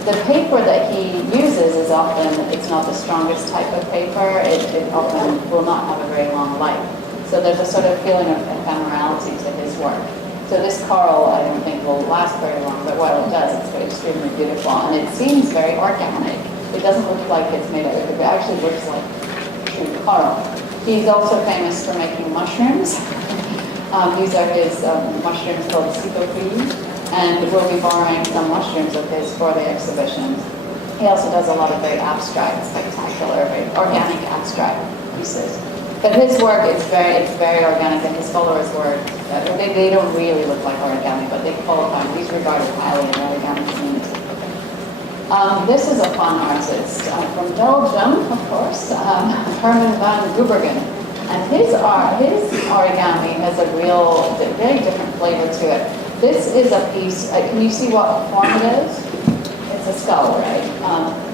The paper that he uses is often, it's not the strongest type of paper. It often will not have a very long life. So there's a sort of feeling of ephemerality to his work. So this coral, I don't think will last very long, but while it does, it's extremely beautiful. And it seems very organic. It doesn't look like it's made out of paper. It actually looks like true coral. He's also famous for making mushrooms. These are his mushrooms called sitopi, and we'll be borrowing some mushrooms of his for the exhibition. He also does a lot of very abstract, spectacular, very organic abstract pieces. But his work is very organic, and his followers' work, they don't really look like origami, but they qualify. He's regarded highly in the origami community. This is a fun artist from Belgium, of course, Herman van Goobergen. And his origami has a real, very different flavor to it. This is a piece, can you see what form it is? It's a skull, right?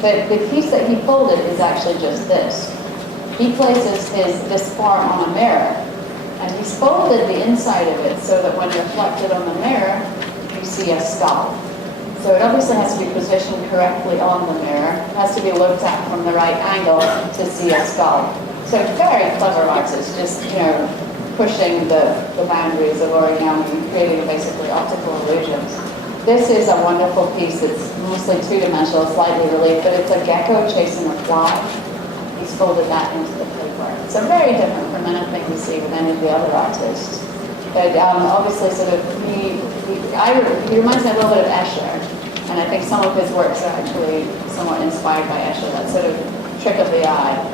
The piece that he folded is actually just this. He places this form on a mirror, and he's folded the inside of it so that when reflected on the mirror, you see a skull. So it obviously has to be positioned correctly on the mirror. It has to be looked at from the right angle to see a skull. So very clever artist, just, pushing the boundaries of origami and creating basically optical illusions. This is a wonderful piece. It's mostly two-dimensional, slightly relief, but it's a gecko chasing a fly. He's folded that into the paper. So very different from anything we see with any of the other artists. But obviously, sort of, he reminds me a little bit of Escher, and I think some of his works are actually somewhat inspired by Escher. That sort of trick of the eye.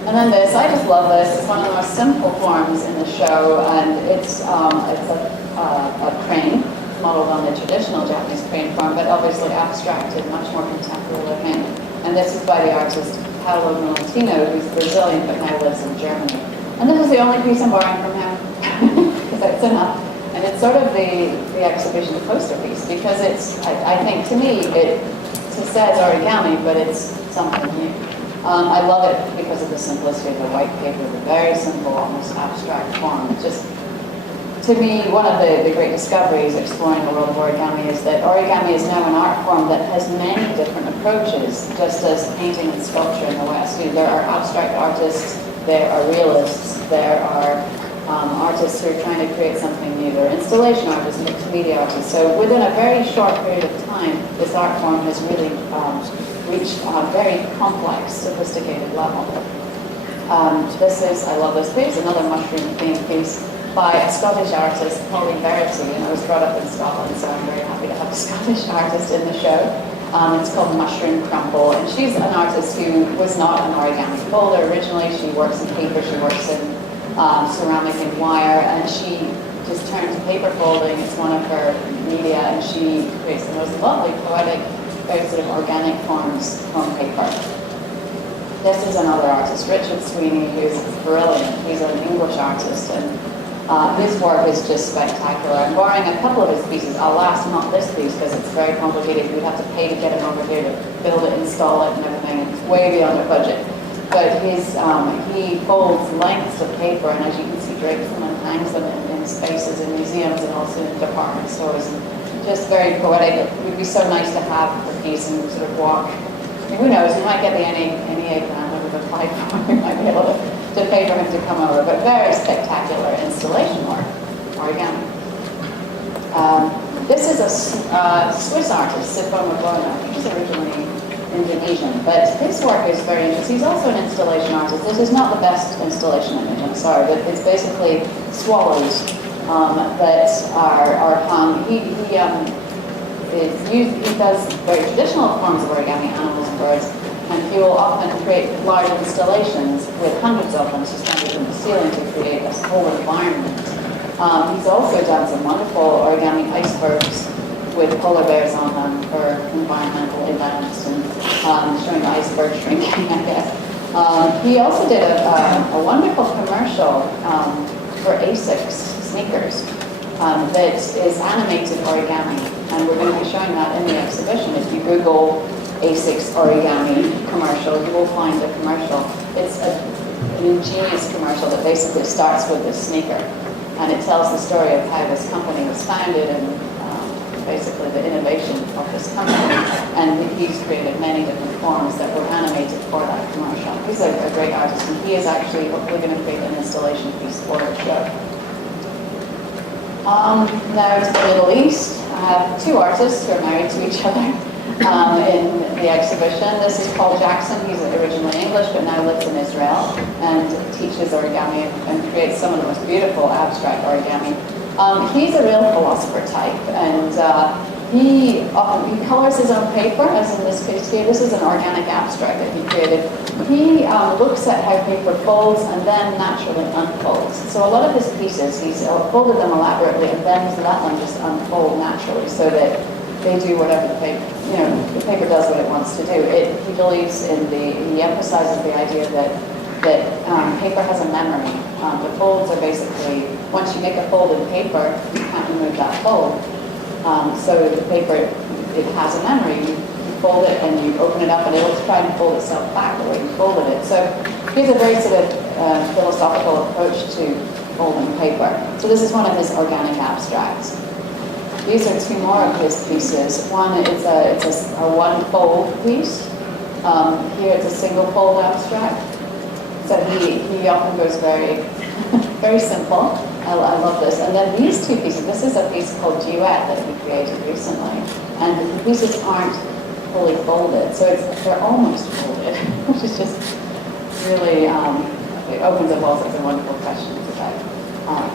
And then this, I just love this. It's one of the most simple forms in the show, and it's a crane modeled on the traditional Japanese crane form, but obviously abstracted, much more contemporary looking. And this is by the artist Paulo Valentino, who's Brazilian but now lives in Germany. And this is the only piece I'm borrowing from him, because that's enough. And it's sort of the exhibition poster piece, because it's, I think, to me, it says origami, but it's something new. I love it because of the simplicity of the white paper, the very simple, almost abstract form. Just, to me, one of the great discoveries exploring the world of origami is that origami is now an art form that has many different approaches, just as painting and sculpture in the West. There are abstract artists, there are realists, there are artists who are trying to create something new, there are installation artists, mixed media artists. So within a very short period of time, this art form has really reached a very complex, sophisticated level. I love this piece, another mushroom-themed piece by a Scottish artist, Polly Verity, and I was brought up in Scotland, so I'm very happy to have a Scottish artist in the show. It's called Mushroom Crumple, and she's an artist who was not an origami folder originally. She works in paper, she works in ceramic and wire, and she just turned to paper folding. It's one of her media, and she creates the most lovely, poetic, very sort of organic forms from paper. This is another artist, Richard Sweeney, who's brilliant. He's an English artist, and his work is just spectacular. I'm borrowing a couple of his pieces. Alas, not this piece, because it's very complicated. We'd have to pay to get him over here to build it, install it, and everything. It's way beyond our budget. But he folds lengths of paper, and as you can see, drapes them and hangs them in spaces in museums and also in department stores. And just very poetic. It would be so nice to have the piece and sort of walk. I mean, who knows? We might get the NEH grant over the applied for. We might be able to pay for him to come over. But very spectacular installation work, origami. This is a Swiss artist, Sipho Mabono. He's originally Indonesian, but his work is very interesting. He's also an installation artist. This is not the best installation image, I'm sorry, but it's basically swallows that are hung. He does very traditional forms of origami, animals and birds, and he will often create large installations with hundreds of them suspended in the ceiling to create a whole environment. He's also done some wonderful origami icebergs with polar bears on them for environmental events and showing the iceberg shrinking, I guess. He also did a wonderful commercial for Asics sneakers that is animated origami, and we're going to be showing that in the exhibition. If you Google Asics origami commercial, you will find the commercial. It's an ingenious commercial that basically starts with this sneaker, and it tells the story of how this company was founded and basically the innovation of this company. And he's created many different forms that were animated for that commercial. He's a great artist, and he is actually hopefully going to create an installation piece for the show. Now to the Middle East. I have two artists who are married to each other in the exhibition. This is Paul Jackson. He's originally English but now lives in Israel. origami and creates some of the most beautiful abstract origami. He's a real philosopher type, and he colors his own paper, as in this case here. This is an organic abstract that he created. He looks at how paper folds and then naturally unfolds. So a lot of his pieces, he's folded them elaborately and then he's let them just unfold naturally so that they do whatever the paper, the paper does what it wants to do. He believes he emphasizes the idea that paper has a memory. The folds are basically, once you make a fold in paper, you can't remove that fold. So the paper, it has a memory. You fold it and you open it up and it'll try and fold itself back the way you folded it. So he has a very sort of philosophical approach to folding paper. So this is one of his organic abstracts. These are two more of his pieces. One is a one fold piece. Here it's a single fold abstract. So he often goes very, very simple. I love this. And then these two pieces, this is a piece called Duet that he created recently. And the pieces aren't fully folded, so they're almost folded, which is just really, it opens up all sorts of wonderful questions about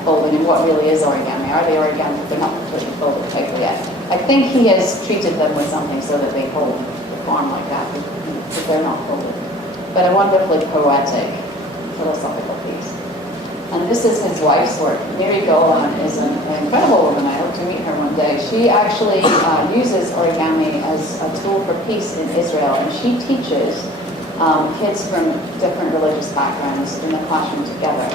folding and what really is origami. Are they origami if they're not completely folded paper yet? I think he has treated them with something so that they hold the form like that, but they're not folded. But a wonderfully poetic, philosophical piece. And this is his wife's work. Miri Golan is an incredible woman. I hope to meet her one day. She actually uses origami as a tool for peace in Israel, and she teaches kids from different religious backgrounds in the classroom together.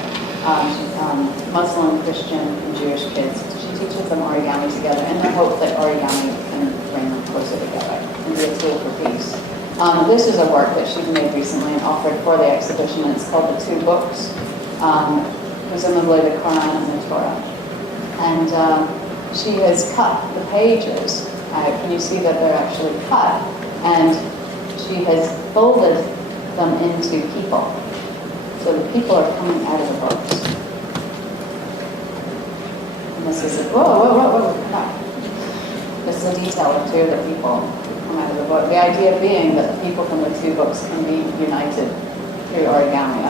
Muslim, Christian, and Jewish kids. She teaches them origami together in the hope that origami can bring them closer together and be a tool for peace. This is a work that she made recently and offered for the exhibition. It's called The Two Books. Presumably the Quran and the Torah. And she has cut the pages. Can you see that they're actually cut? And she has folded them into people. So the people are coming out of the books. And this is whoa. This is a detail of two of the people who come out of the book. The idea being that the people from the two books can be united through origami.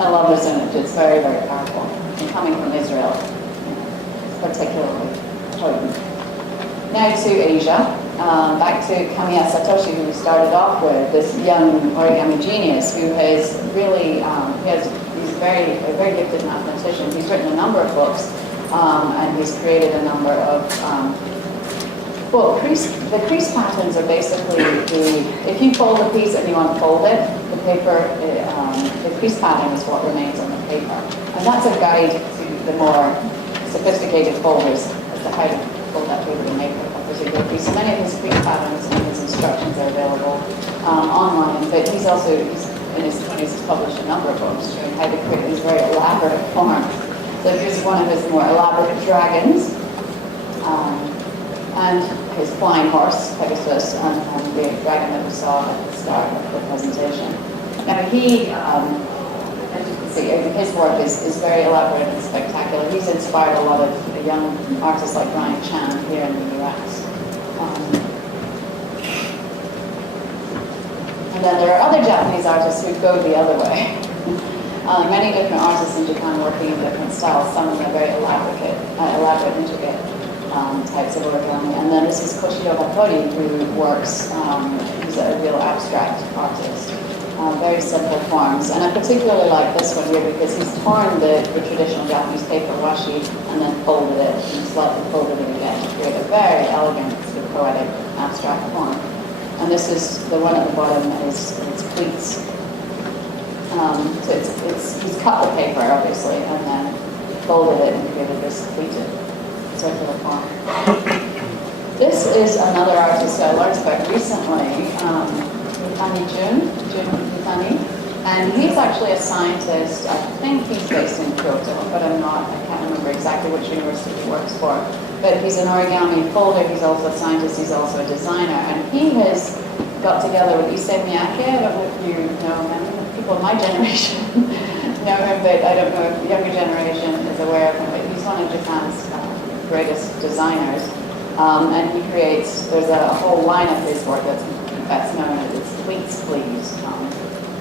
I love this image. It's very, very powerful. And coming from Israel, it's particularly potent. Now to Asia. Back to Kamiya Satoshi, who we started off with, this young origami genius who has really, he's a very gifted mathematician. He's written a number of books, and he's created a number of, the crease patterns are basically if you fold a piece and you unfold it, the paper, the crease pattern is what remains on the paper. And that's a guide to the more sophisticated folders as to how to fold that paper to make a particular piece. So many of his crease patterns and his instructions are available online, but he's in his 20s has published a number of books showing how to create these very elaborate forms. So here's one of his more elaborate dragons, and his flying horse, Pegasus, and the dragon that we saw at the start of the presentation. Now as you can see, his work is very elaborate and spectacular. He's inspired a lot of young artists like Ryan Chan here in the US. And then there are other Japanese artists who go the other way. Many different artists in Japan working in different styles. Some of them are very elaborate, intricate types of origami. And then this is Koshiro Hattori, who works, he's a real abstract artist. Very simple forms. And I particularly like this one here because he's torn the traditional Japanese paper washi and then folded it and slightly folded it again to create a very elegant, sort of poetic, abstract form. And this is the one at the bottom is pleats. So he's cut the paper, obviously, and then folded it and created this pleated circular form. This is another artist I learned about recently, Jun Mitani, and he's actually a scientist. I think he's based in Kyoto, but I can't remember exactly which university he works for. But he's an origami folder, he's also a scientist, he's also a designer, and he has got together with Issei Miyake. I don't know if you know him. People of my generation know him, but I don't know if the younger generation is aware of him, but he's one of Japan's greatest designers. And he there's a whole line of his work that's known as Pleats Please.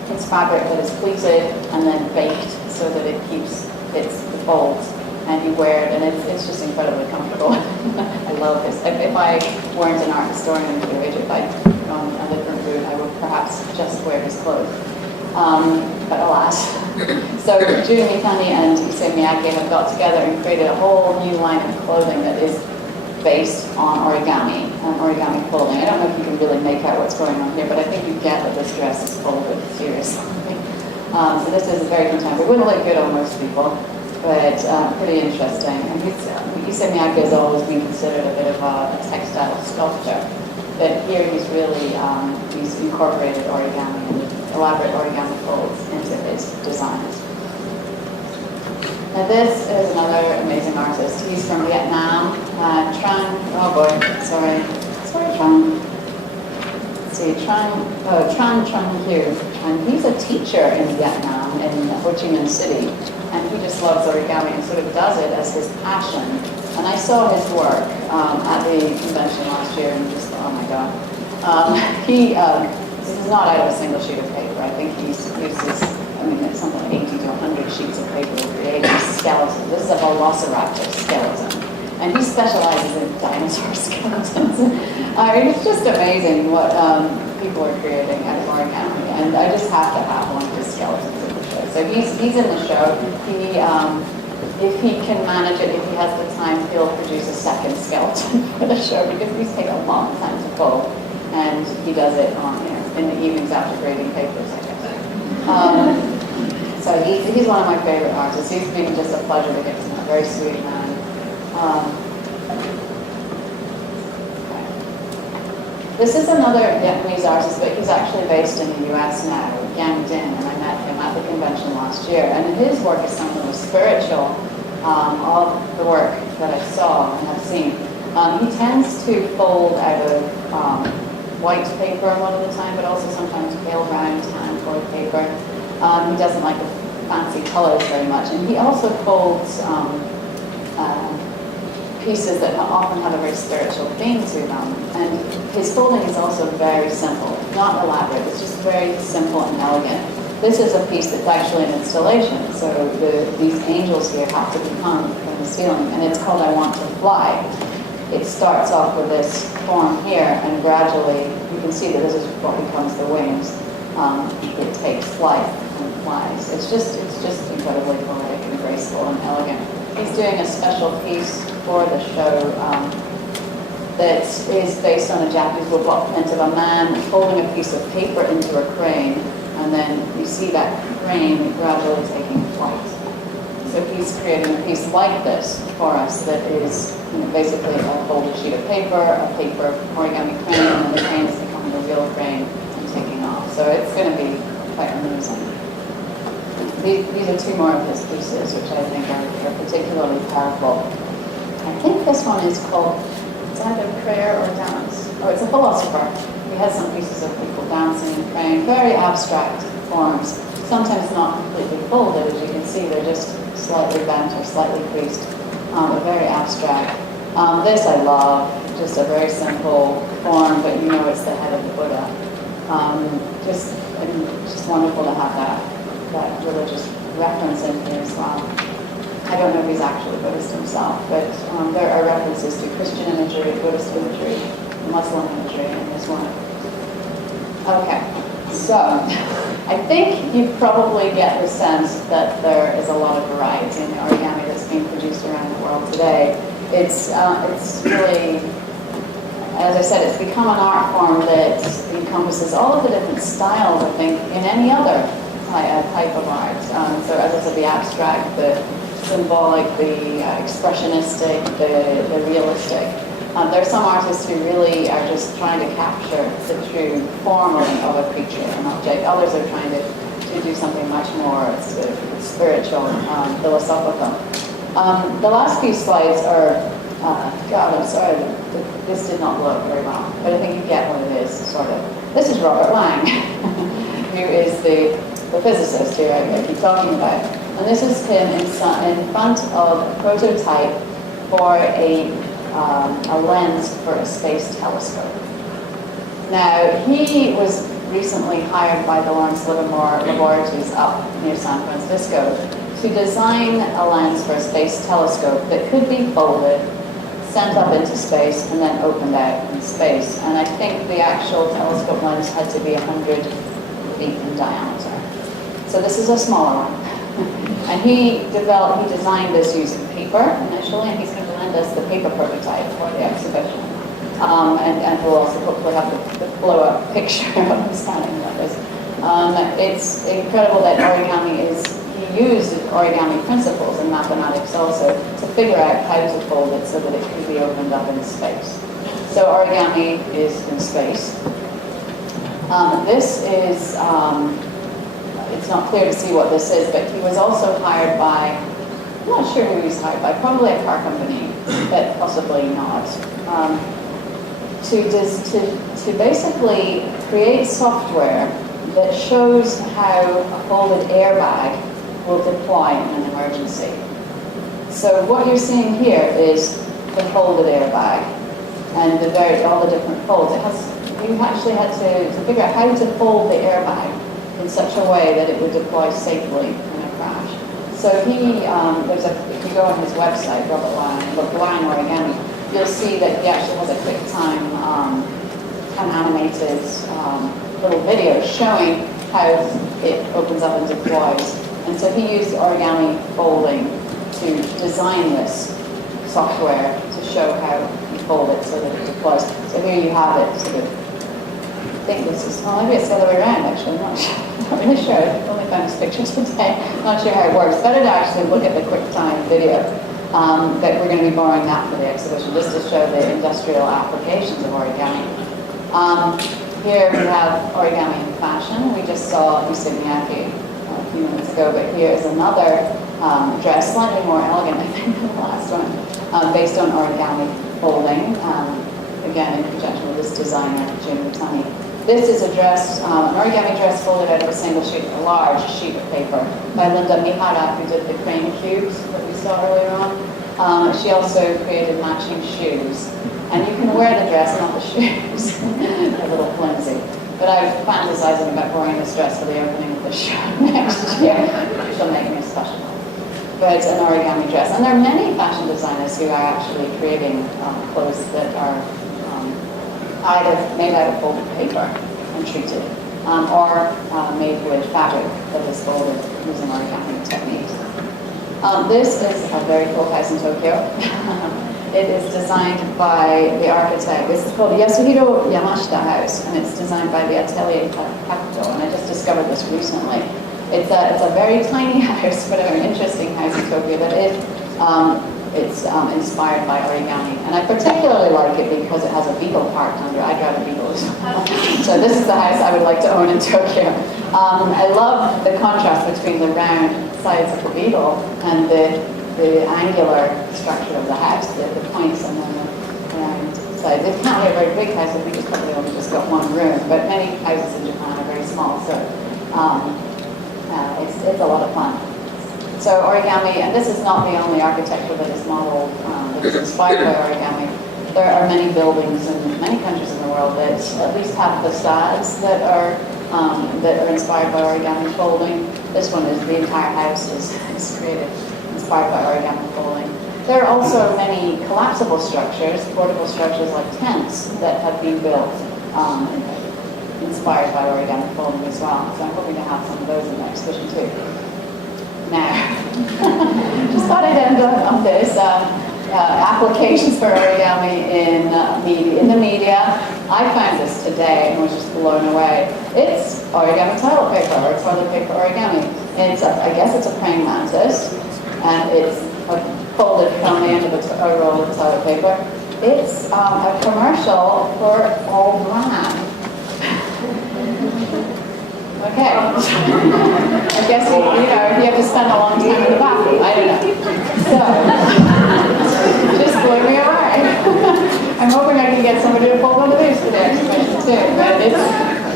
It's It's fabric that is pleated and then baked so that it keeps its folds. And you wear it, and it's just incredibly comfortable. I love this. If I weren't an art historian in Curator, if I'd gone a different route, I would perhaps just wear his clothes. But alas. So Judy Mikani and Issei Miyake have got together and created a whole new line of clothing that is based on origami and origami folding. I don't know if you can really make out what's going on here, but I think you get that this dress is folded, seriously. So this is very contemporary. It wouldn't look good on most people, but pretty interesting. And Issei Miyake has always been considered a bit of a textile sculptor, but here he's really he's incorporated origami and elaborate origami folds into his designs. Now this is another amazing artist. He's from Vietnam. Tran Trung Hue. And he's a teacher in Vietnam, in Ho Chi Minh City. And he just loves origami and sort of does it as his passion. And I saw his work at the convention last year and just thought, oh my God. This is not out of a single sheet of paper. I think he uses, it's something like 80 to 100 sheets of paper to create these skeletons. This is a velociraptor skeleton. And he specializes in dinosaur skeletons. It's just amazing what people are creating out of origami. And I just have to have one of his skeletons in the show. So he's in the show. If he can manage it, if he has the time, he'll produce a second skeleton for the show because these take a long time to fold. And he does it in the evenings after grading papers, I guess. So he's one of my favorite artists. He's been just a pleasure to get to know. A very sweet man. This is another Vietnamese artist, but he's actually based in the US now, Yang Dinh, and I met him at the convention last year. And his work is some of the spiritual of the work that I saw and have seen. He tends to fold out of white paper a lot of the time, but also sometimes pale brown, tan colored paper. He doesn't like the fancy colors very much. And he also folds pieces that often have a very spiritual theme to them. And his folding is also very simple, not elaborate. It's just very simple and elegant. This is a piece that's actually an installation. So these angels here have to come from the ceiling, and it's called I Want to Fly. It starts off with this form here, and gradually you can see that this is what becomes the wings. It takes flight and flies. It's just incredibly poetic and graceful and elegant. He's doing a special piece for the show that is based on a Japanese woodblock print of a man holding a piece of paper into a crane, and then you see that crane gradually taking flight. So he's creating a piece like this for us that is basically a folded sheet of paper, a paper origami crane, and then the crane is becoming a real crane and taking off. So it's going to be quite amusing. These are two more of his pieces, which I think are particularly powerful. I think this one is called, it's either prayer or dance. Oh, it's a philosopher. He has some pieces of people dancing and praying, very abstract forms, sometimes not completely folded, as you can see. They're just slightly bent or slightly creased, but very abstract. This I love, just a very simple form, but you know it's the head of the Buddha. Just wonderful to have that religious reference in here as well. I don't know if he's actually Buddhist himself, but there are references to Christian imagery, Buddhist imagery, Muslim imagery in his work. Okay, so I think you probably get the sense that there is a lot of variety in the origami that's being produced around the world today. It's really, as I said, it's become an art form that encompasses all of the different styles, I think, in any other type of art. So as I said, the abstract, the symbolic, the expressionistic, the realistic. There are some artists who really are just trying to capture the true form of a creature, an object. Others are trying to do something much more sort of spiritual, philosophical. The last few slides are, God, I'm sorry, this did not look very well, but I think you get what it is, sort of. This is Robert Lang, who is the physicist here I keep talking about. And this is him in front of a prototype for a lens for a space telescope. Now, he was recently hired by the Lawrence Livermore Laboratories up near San Francisco to design a lens for a space telescope that could be folded, sent up into space, and then opened out in space. And I think the actual telescope lens had to be 100 feet in diameter. So this is a smaller one. And he designed this using paper initially, and he's going to lend us the paper prototype for the exhibition. And we'll also hopefully have the blow-up picture of him standing like this. It's incredible that he used origami principles in mathematics also to figure out how to fold it so that it could be opened up in space. So origami is in space. This is, it's not clear to see what this is, but he was also hired by, I'm not sure who he was hired by, probably a car company, but possibly not, to basically create software that shows how a folded airbag will deploy in an emergency. So what you're seeing here is the folded airbag and all the different folds. You actually had to figure out how to fold the airbag in such a way that it would deploy safely in a crash. So if you go on his website, Robert Lang, look Lang Origami, you'll see that he actually has a QuickTime animated little video showing how it opens up and deploys. And so he used origami folding to design this software to show how you fold it so that it deploys. So here you have it sort of. I think this is, well, maybe it's the other way around actually, I'm not sure. Not really sure. I've only found this picture today. I'm not sure how it works. Better to actually look at the QuickTime video. But we're going to be borrowing that for the exhibition, just to show the industrial applications of origami. Here we have origami in fashion. We just saw Yusuke Miyake a few minutes ago, but here is another dress, slightly more elegant, I think, than the last one, based on origami folding, again in conjunction with this designer, Jim Mutani. This is a dress, an origami dress folded out of a single sheet, a large sheet of paper, by Linda Mihara, who did the crane cubes that we saw earlier on. She also created matching shoes. And you can wear the dress, not the shoes. They're a little flimsy. But I'm fantasizing about wearing this dress for the opening of the show next year. She'll make me a special one. But it's an origami dress. And there are many fashion designers who are actually creating clothes that are either made out of folded paper and treated, or made with fabric that is folded using origami techniques. This is a very cool house in Tokyo. It is designed by the architect. This is called Yasuhiro Yamashita House, and it's designed by the Atelier Kakuto, and I just discovered this recently. It's a very tiny house, but a very interesting house in Tokyo that it's inspired by origami. And I particularly like it because it has a beetle parked under. I drive a beetle as well. So this is the house I would like to own in Tokyo. I love the contrast between the round sides of the beetle and the angular structure of the house, the points and then the round sides. It's not a very big house. I think it's probably only just got one room, but many houses in Japan are very small, so it's a lot of fun. So origami, and this is not the only architecture that is modeled, that is inspired by origami. There are many buildings in many countries in the world that at least have facades that are inspired by origami folding. This one is the entire house is created inspired by origami folding. There are also many collapsible structures, portable structures like tents that have been built inspired by origami folding as well. So I'm hoping to have some of those in the exhibition too. Now, just thought I'd end on this. Applications for origami in the media. I found this today and was just blown away. It's origami toilet paper or toilet paper origami. I guess it's a praying mantis, and it's folded from the end of a roll of toilet paper. It's a commercial for All Brand. Okay. I guess you have to spend a long time in the bathroom. I don't know. So, just blew me away. I'm hoping I can get somebody to fold one of these for the exhibition too. But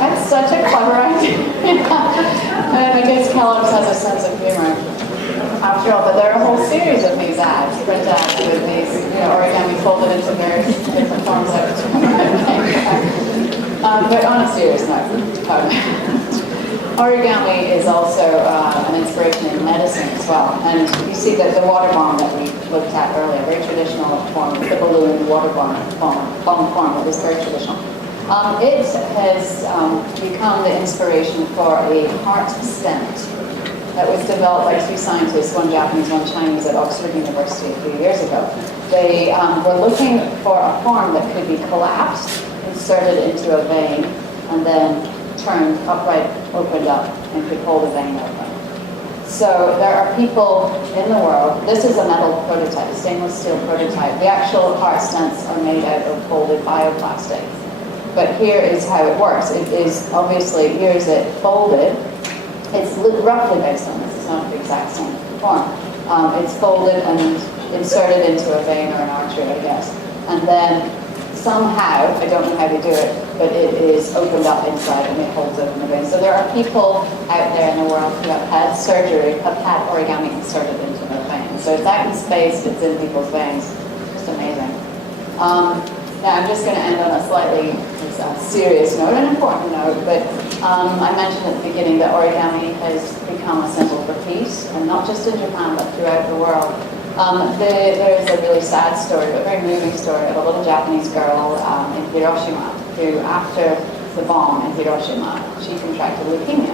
that's such a clever idea. And I guess Kellogg's has a sense of humor after all. But there are a whole series of these ads, print ads with these origami folded into various different forms of But on a serious note, origami is also an inspiration in medicine as well. And you see that the water bomb that we looked at earlier, very traditional form, the balloon water bomb form, it was very traditional. It has become the inspiration for a heart stent that was developed by two scientists, one Japanese, one Chinese, at Oxford University a few years ago. They were looking for a form that could be collapsed, inserted into a vein, and then turned upright, opened up, and could hold a vein open. So there are people in the world, this is a metal prototype, stainless steel prototype. The actual heart stents are made out of folded bioplastic. But here is how it works. It is obviously, here is it folded. It's roughly based on this, it's not the exact same form. It's folded and inserted into a vein or an artery, I guess. And then somehow, I don't know how to do it, but it is opened up inside and it holds open the vein. So there are people out there in the world who have had surgery, have had origami inserted into their veins. So it's out in space, it's in people's veins. Just amazing. Now I'm just going to end on a slightly serious note, an important note, but I mentioned at the beginning that origami has become a symbol for peace, and not just in Japan, but throughout the world. There is a really sad story, but very moving story of a little Japanese girl in Hiroshima who, after the bomb in Hiroshima, she contracted leukemia.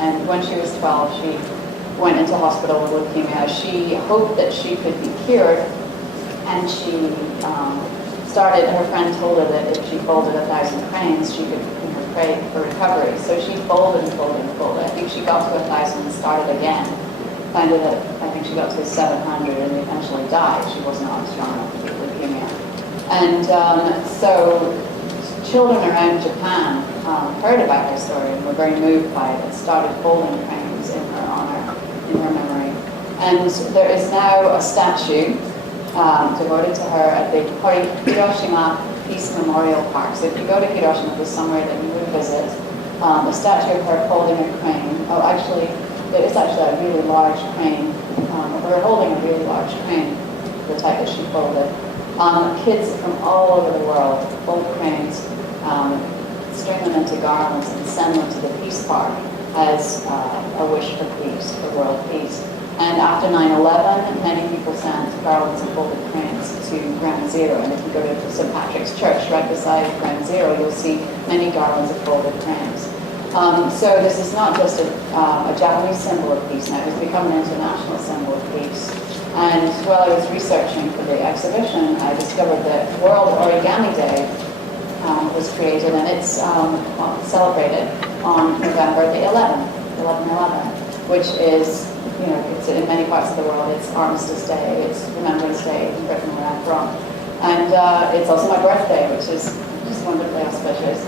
And when she was 12, she went into hospital with leukemia. She hoped that she could be cured, and she her friend told her that if she folded 1,000 cranes, she could pray for recovery. So she folded and folded and folded. I think she got to 1,000 and started again. Found that I think she got to 700 and eventually died. She was not strong enough to beat leukemia. And so children around Japan heard about her story and were very moved by it and started folding cranes in her honor, in her memory. And there is now a statue devoted to her at the Hiroshima Peace Memorial Park. So if you go to Hiroshima this summer, that you would visit, a statue of her holding a crane. Oh, actually, there is actually a really large crane. We're holding a really large crane, the type that she folded. Kids from all over the world fold cranes, string them into garlands, and send them to the Peace Park as a wish for peace, for world peace. And after 9/11, many people sent garlands and folded cranes to Ground Zero. And if you go to St. Patrick's Church, right beside Ground Zero, you'll see many garlands of folded cranes. So this is not just a Japanese symbol of peace now, it's become an international symbol of peace. And while I was researching for the exhibition, I discovered that World Origami Day was created, and it's celebrated on November the 11th, 11/11, which is, you know, it's in many parts of the world, it's Armistice Day, it's Remembrance Day in Britain where I'm from. And it's also my birthday, which is just wonderfully auspicious.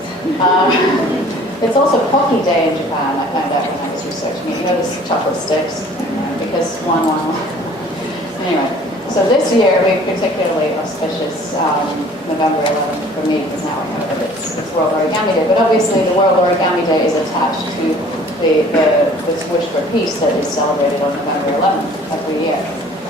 It's also Pocky Day in Japan, I found out when I was researching it. You know, those chocolate sticks, because one. Anyway, so this year we particularly auspicious November 11th for me, because now I know that it's World Origami Day. But obviously the World Origami Day is attached to this wish for peace that is celebrated on November 11th every year.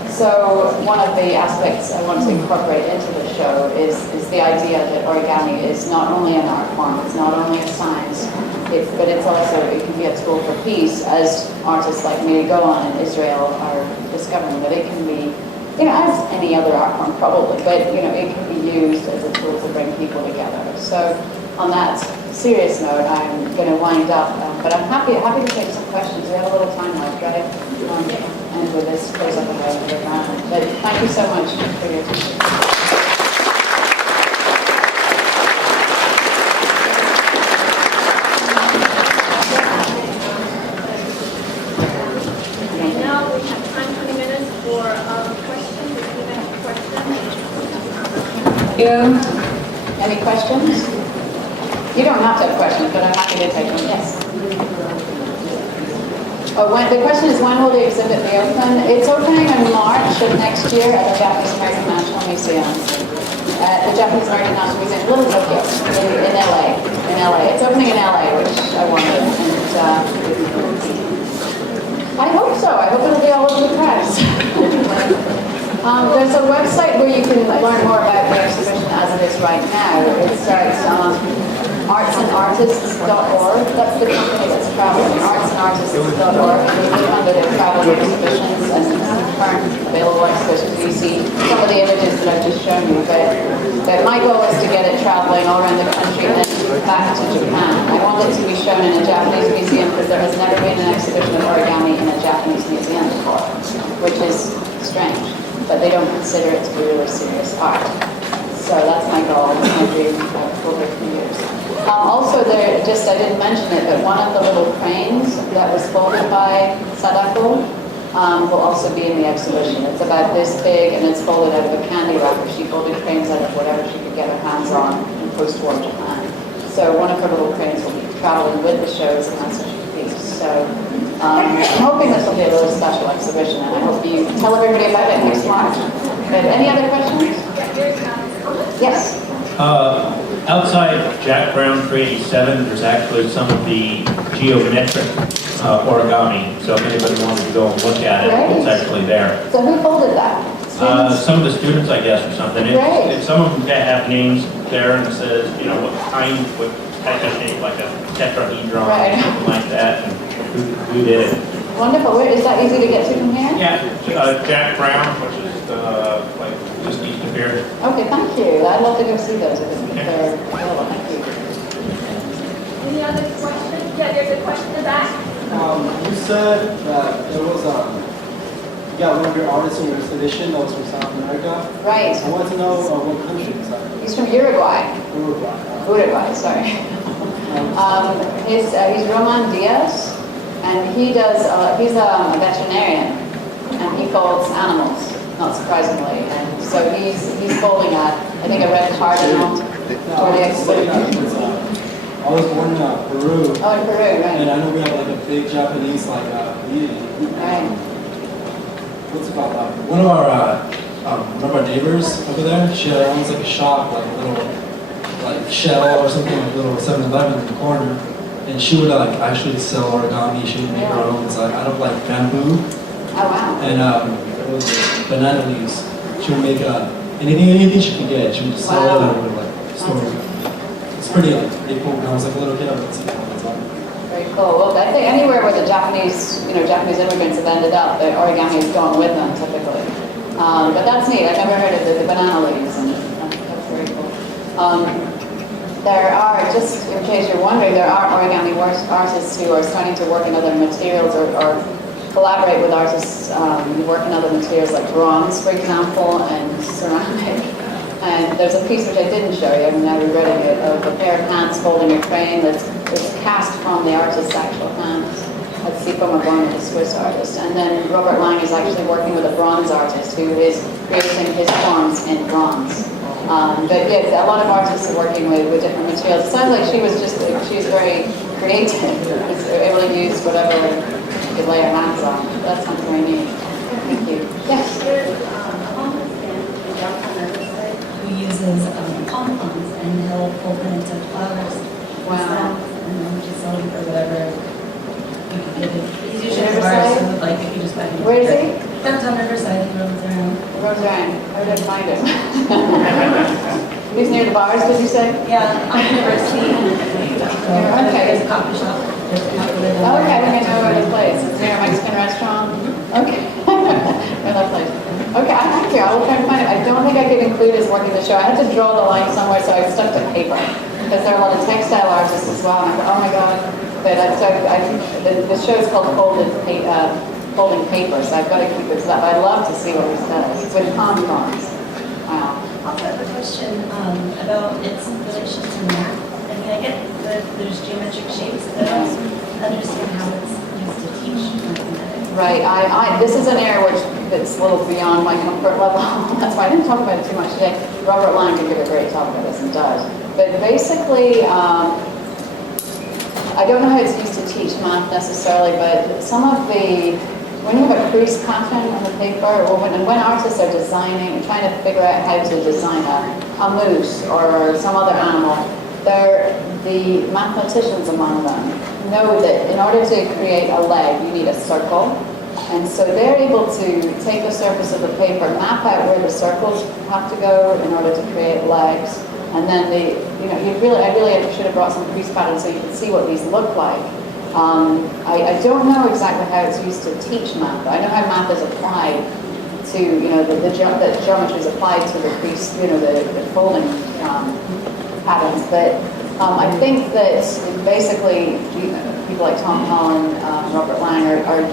So one of the aspects I want to incorporate into the show is the idea that origami is not only an art form, it's not only a science, but it's also, it can be a tool for peace, as artists like Miri Golan in Israel are discovering that it can be, you know, as any other art form probably, but, you know, it can be used as a tool to bring people together. So on that serious note, I'm going to wind up, but I'm happy to take some questions. We have a little time left, right? And with this, close up the round. But thank you so much for your attention. Okay, now we have time, 20 minutes for questions. If you have questions. Any questions? You don't have to have questions, but I'm happy to take them. Yes. Oh, the question is, when will the exhibit be open? It's opening in March of next year at the Japanese American National Museum. The Japanese American National Museum, Little Tokyo, in LA. In LA. It's opening in LA, which I wanted. And I hope so. I hope it'll be all over the press. There's a website where you can learn more about the exhibition as it is right now. It's at artsandartists.org. That's the company that's traveling, artsandartists.org. And we live under their traveling exhibitions and current available exhibitions. You see some of the images that I've just shown you. But my goal is to get it traveling all around the country and back to Japan. I want it to be shown in a Japanese museum because there has never been an exhibition of origami in a Japanese museum before, which is strange. But they don't consider it to be really serious art. So that's my goal, that's my dream over a few years. Also there, I didn't mention it, but one of the little cranes that was folded by Sadako will also be in the exhibition. It's about this big and it's folded out of a candy wrapper. She folded cranes out of whatever she could get her hands on in post-war Japan. So one of her little cranes will be traveling with the shows and that's such a piece. So I'm hoping this will be a really special exhibition and I hope you tell everybody about it next March. But any other questions? Yes. Outside Jack Brown 387, there's actually some of the geometric origami. So if anybody wanted to go and look at it, it's actually there. So who folded that? Some of the students, I guess, or something. Some of them have names there and it says, you know, what type of shape, like a tetrahedron or something like that, and who did it. Wonderful. Is that easy to get to from here? Yeah, Jack Brown, which is like just east of here. Okay, thank you. I'd love to go see those if they're available. Thank you. Any other questions? Yeah, there's a question in the back. You said that there was you got one of your artists in your exhibition that was from South America. Right. I want to know what country is that? He's from Uruguay. Uruguay, sorry. He's Roman Diaz, and he does. He's a veterinarian, and he folds animals, not surprisingly. And so he's folding I think a red cardinal for the exhibition. I was born in Peru. Oh, in Peru, right. And I know we have like a big Japanese meeting. Right. What's about that? One of our neighbors over there, she owns like a shop, like a little like Shell or something, like a little 7-Eleven in the corner. And she would actually sell origami. She would make her own. It's like out of like bamboo. Oh wow. And it was banana leaves. She would make anything she could get. She would just sell it or like store it. It's pretty cool. When I was like a little kid, I would see it all the time. Very cool. Well, I think anywhere where the Japanese immigrants have ended up, the origami has gone with them typically. But that's neat. I've never heard of the banana leaves, and that's very cool. There are, just in case you're wondering, there are origami artists who are starting to work in other materials or collaborate with artists who work in other materials like bronze, for example, and ceramic. And there's a piece which I didn't show you, I'm now regretting it, of a pair of hands folding a crane that's cast from the artist's actual hands. Let's see, from a Swiss artist. And then Robert Lang is actually working with a bronze artist who is creating his forms in bronze. But yes, a lot of artists are working with different materials. It sounds like she's very creative. She's able to use whatever she could lay her hands on. That sounds very neat. Thank you. Yes? Who uses pom-poms and he'll fold them into flowers. Wow. And then we just sell them for whatever you can give it. He's usually Riverside? flowers, so like if you just buy them. Where is he? Downtown Riverside, he roams around. Roseanne. How did I find him? He's near the bars, did you say? Yeah, on University. Okay. There's a coffee shop. There's a coffee shop. Okay, I think I know where the place. It's near a Mexican restaurant. Okay. Know that place. Okay, thank you. I will try and find it. I don't think I could include his work in the show. I had to draw the line somewhere, so I stuck to paper. Because there are a lot of textile artists as well. And I thought, oh my God. But the show is called Folding Paper, so I've got to keep it to that. But I'd love to see what he says with pom-poms. Wow. Also, I have a question about its relation to math. I mean, I get that there's geometric shapes, but I don't understand how it's used to teach mathematics. Right. This is an area that's a little beyond my comfort level. That's why I didn't talk about it too much today. Robert Lang can give a great talk about this and does. But basically, I don't know how it's used to teach math necessarily, but some of when you have a crease pattern on the paper, or when artists are designing, trying to figure out how to design a moose or some other animal, the mathematicians among them know that in order to create a leg, you need a circle. And so they're able to take the surface of the paper, map out where the circles have to go in order to create legs, And then I really should have brought some crease patterns so you could see what these look like. I don't know exactly how it's used to teach math, but I know how math is applied to, the geometry is applied to the crease, the folding patterns. But I think that basically people like Tom Holland, Robert Lang are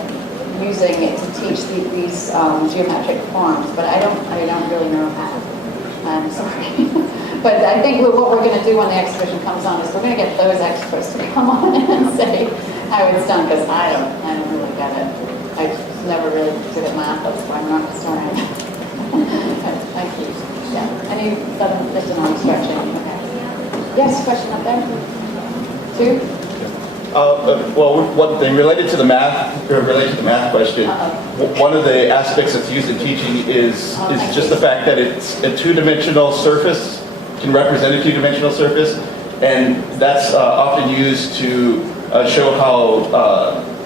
using it to teach these geometric forms, but I don't really know how. I'm sorry. But I think what we're going to do when the exhibition comes on is we're going to get those experts to come on and say how it's done, because I don't really get it. I was never really good at math, that's why I'm not a historian. Thank you. Yeah. Any other, just an arm stretching? Okay. Yes, question up there? Two? Well, one thing related to the math question. One of the aspects that's used in teaching is just the fact that it's a two-dimensional surface, can represent a two-dimensional surface, and that's often used to show how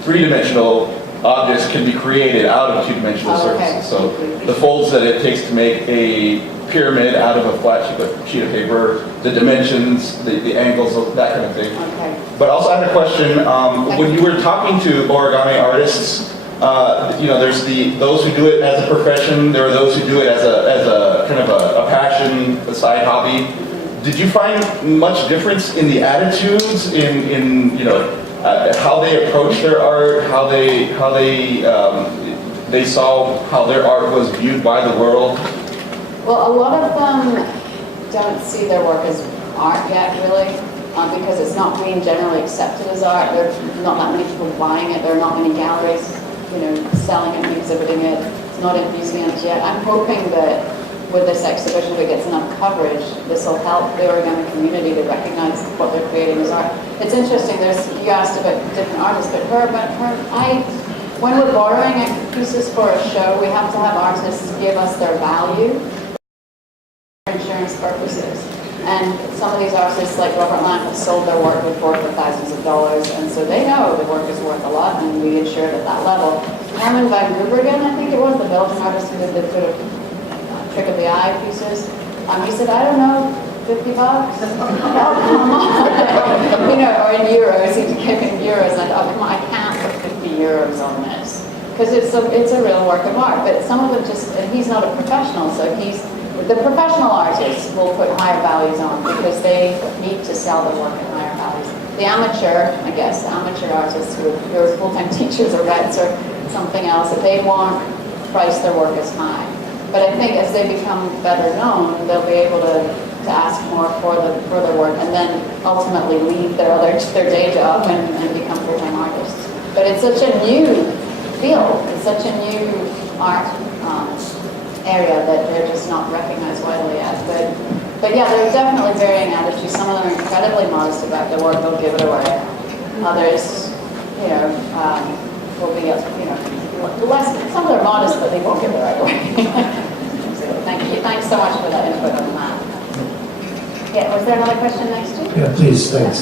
three-dimensional objects can be created out of two-dimensional surfaces. So the folds that it takes to make a pyramid out of a flat sheet of paper, the dimensions, the angles, that kind of thing. Okay. But also I had a question, when you were talking to origami artists, there's those who do it as a profession, there are those who do it as a kind of a passion, a side hobby. Did you find much difference in the attitudes, in how they approach their art, how they saw how their art was viewed by the world? Well, a lot of them don't see their work as art yet, really, because it's not being generally accepted as art. There's not that many people buying it. There are not many galleries, selling it and exhibiting it. It's not in museums yet. I'm hoping that with this exhibition, if it gets enough coverage, this will help the origami community to recognize what they're creating as art. It's interesting. You asked about different artists, but when we're borrowing pieces for a show, we have to have artists give us their value for insurance purposes. And some of these artists, like Robert Lang, have sold their work before for thousands of dollars, and so they know the work is worth a lot, and we insure it at that level. Herman van Goobergen, I think it was, the Belgian artist who did the sort of trick of the eye pieces, he said, I don't know, $50? Oh, come on. Or in euros, he gave in euros, and I thought, come on, I can't put 50 euros on this. Because it's a real work of art, but some of them and he's not a professional, so the professional artists will put higher values on because they need to sell their work at higher values. The amateur artists who are full-time teachers or vets or something else, if they won't price their work as high. But I think as they become better known, they'll be able to ask more for their work and then ultimately leave their day job and become full-time artists. But it's such a new field, it's such a new art area that they're just not recognized widely yet. But yeah, there's definitely varying attitudes. Some of them are incredibly modest about their work, they'll give it away. Others, will be, less, some of them are modest, but they won't give it right away. So, thank you. Thanks so much for that input on that. Yeah, was there another question next to you? Yeah, please, thanks.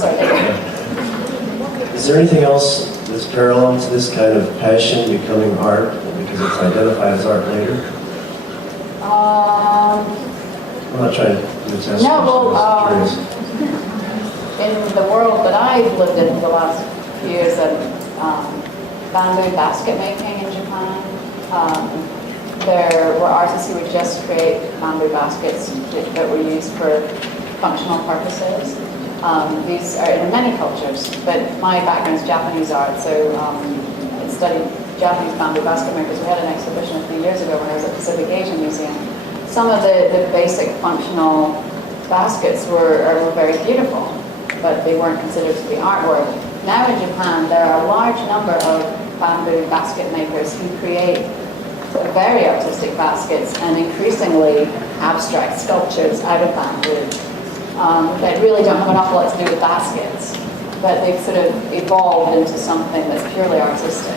Sorry, there you go. Is there anything else that's parallel to this kind of passion becoming art because it's identified as art later? I'm not trying to do a test. No, well, in the world that I've lived in for the last few years, bamboo basket making in Japan, there were artists who would just create bamboo baskets that were used for functional purposes. These are in many cultures, but my background is Japanese art, so I studied Japanese bamboo basket makers. We had an exhibition a few years ago when I was at the Pacific Asian Museum. Some of the basic functional baskets were very beautiful, but they weren't considered to be artwork. Now in Japan, there are a large number of bamboo basket makers who create very artistic baskets and increasingly abstract sculptures out of bamboo. That really don't have an awful lot to do with baskets, but they've sort of evolved into something that's purely artistic.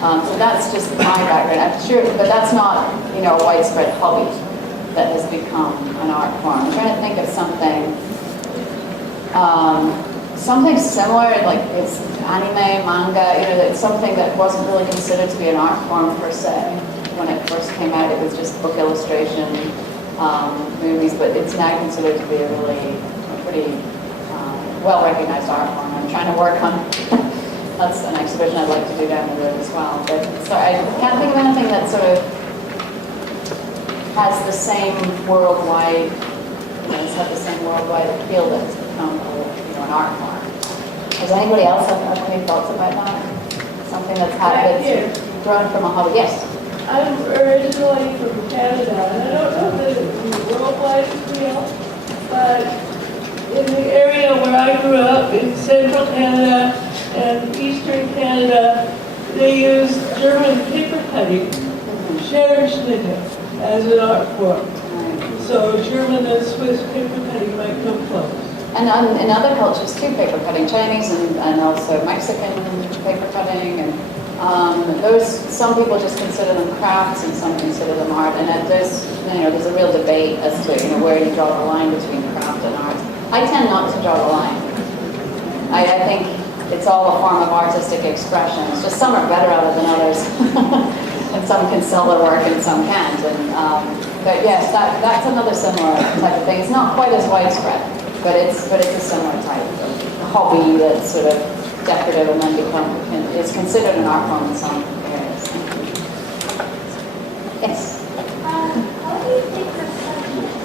So that's just my background. I'm sure, but that's not, a widespread hobby that has become an art form. I'm trying to think of something similar, like it's anime, manga, that's something that wasn't really considered to be an art form per se. When it first came out, it was just book illustration, movies, but it's now considered to be a really pretty well-recognized art form. I'm trying to work on that's an exhibition I'd like to do down the road as well. But so I can't think of anything that sort of has the same worldwide, has had the same worldwide appeal that it's become, an art form. Does anybody else have any thoughts about that? Something that's grown from a hobby? Yes. I'm originally from Canada, and I don't know that it's worldwide appeal, but in the area where I grew up, in central Canada and eastern Canada, they use German paper cutting, Scherenschnitte, as an art form. So German and Swiss paper cutting might come close. And in other cultures too, paper cutting, Chinese and also Mexican paper cutting, and some people just consider them crafts and some consider them art, and there's a real debate as to where you draw the line between craft and art. I tend not to draw the line. I think it's all a form of artistic expression. It's just some are better at it than others, and some can sell their work and some can't. But yes, that's another similar type of thing. It's not quite as widespread, but it's a similar type of hobby that's sort of decorative and then is considered an art form in some areas. Yes. How do you think that's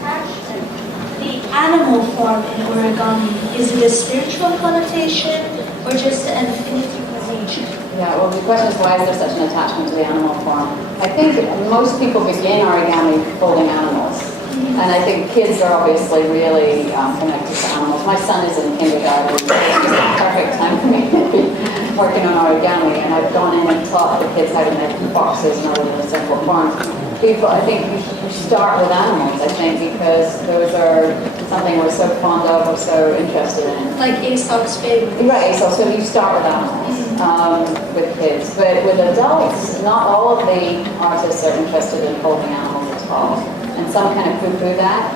attachment? The animal form in origami, is it a spiritual connotation or just an affinity for nature? Yeah, well, the question is why is there such an attachment to the animal form? I think most people begin origami folding animals. And I think kids are obviously really connected to animals. My son is in kindergarten, so it's just the perfect time for me to be working on origami. And I've gone in and taught the kids how to make boxes and other than simple forms. I think we should start with animals, I think, because those are something we're so fond of or so interested in. Like Aesop's fables. Right, so you start with animals with kids. But with adults, not all of the artists are interested in holding animals at all. And some kind of poo-poo that.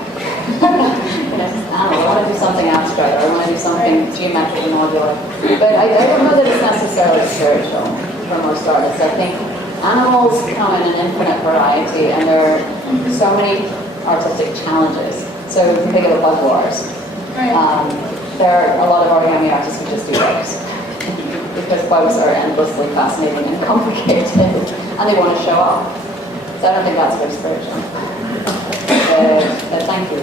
I want to do something abstract, or I want to do something geometric and modular. But I don't know that it's necessarily spiritual for most artists. I think animals come in an infinite variety, and there are so many artistic challenges. So think of the bug wars. There are a lot of origami artists who just do bugs. Because bugs are endlessly fascinating and complicated, and they want to show off. So I don't think that's very spiritual. Thank you.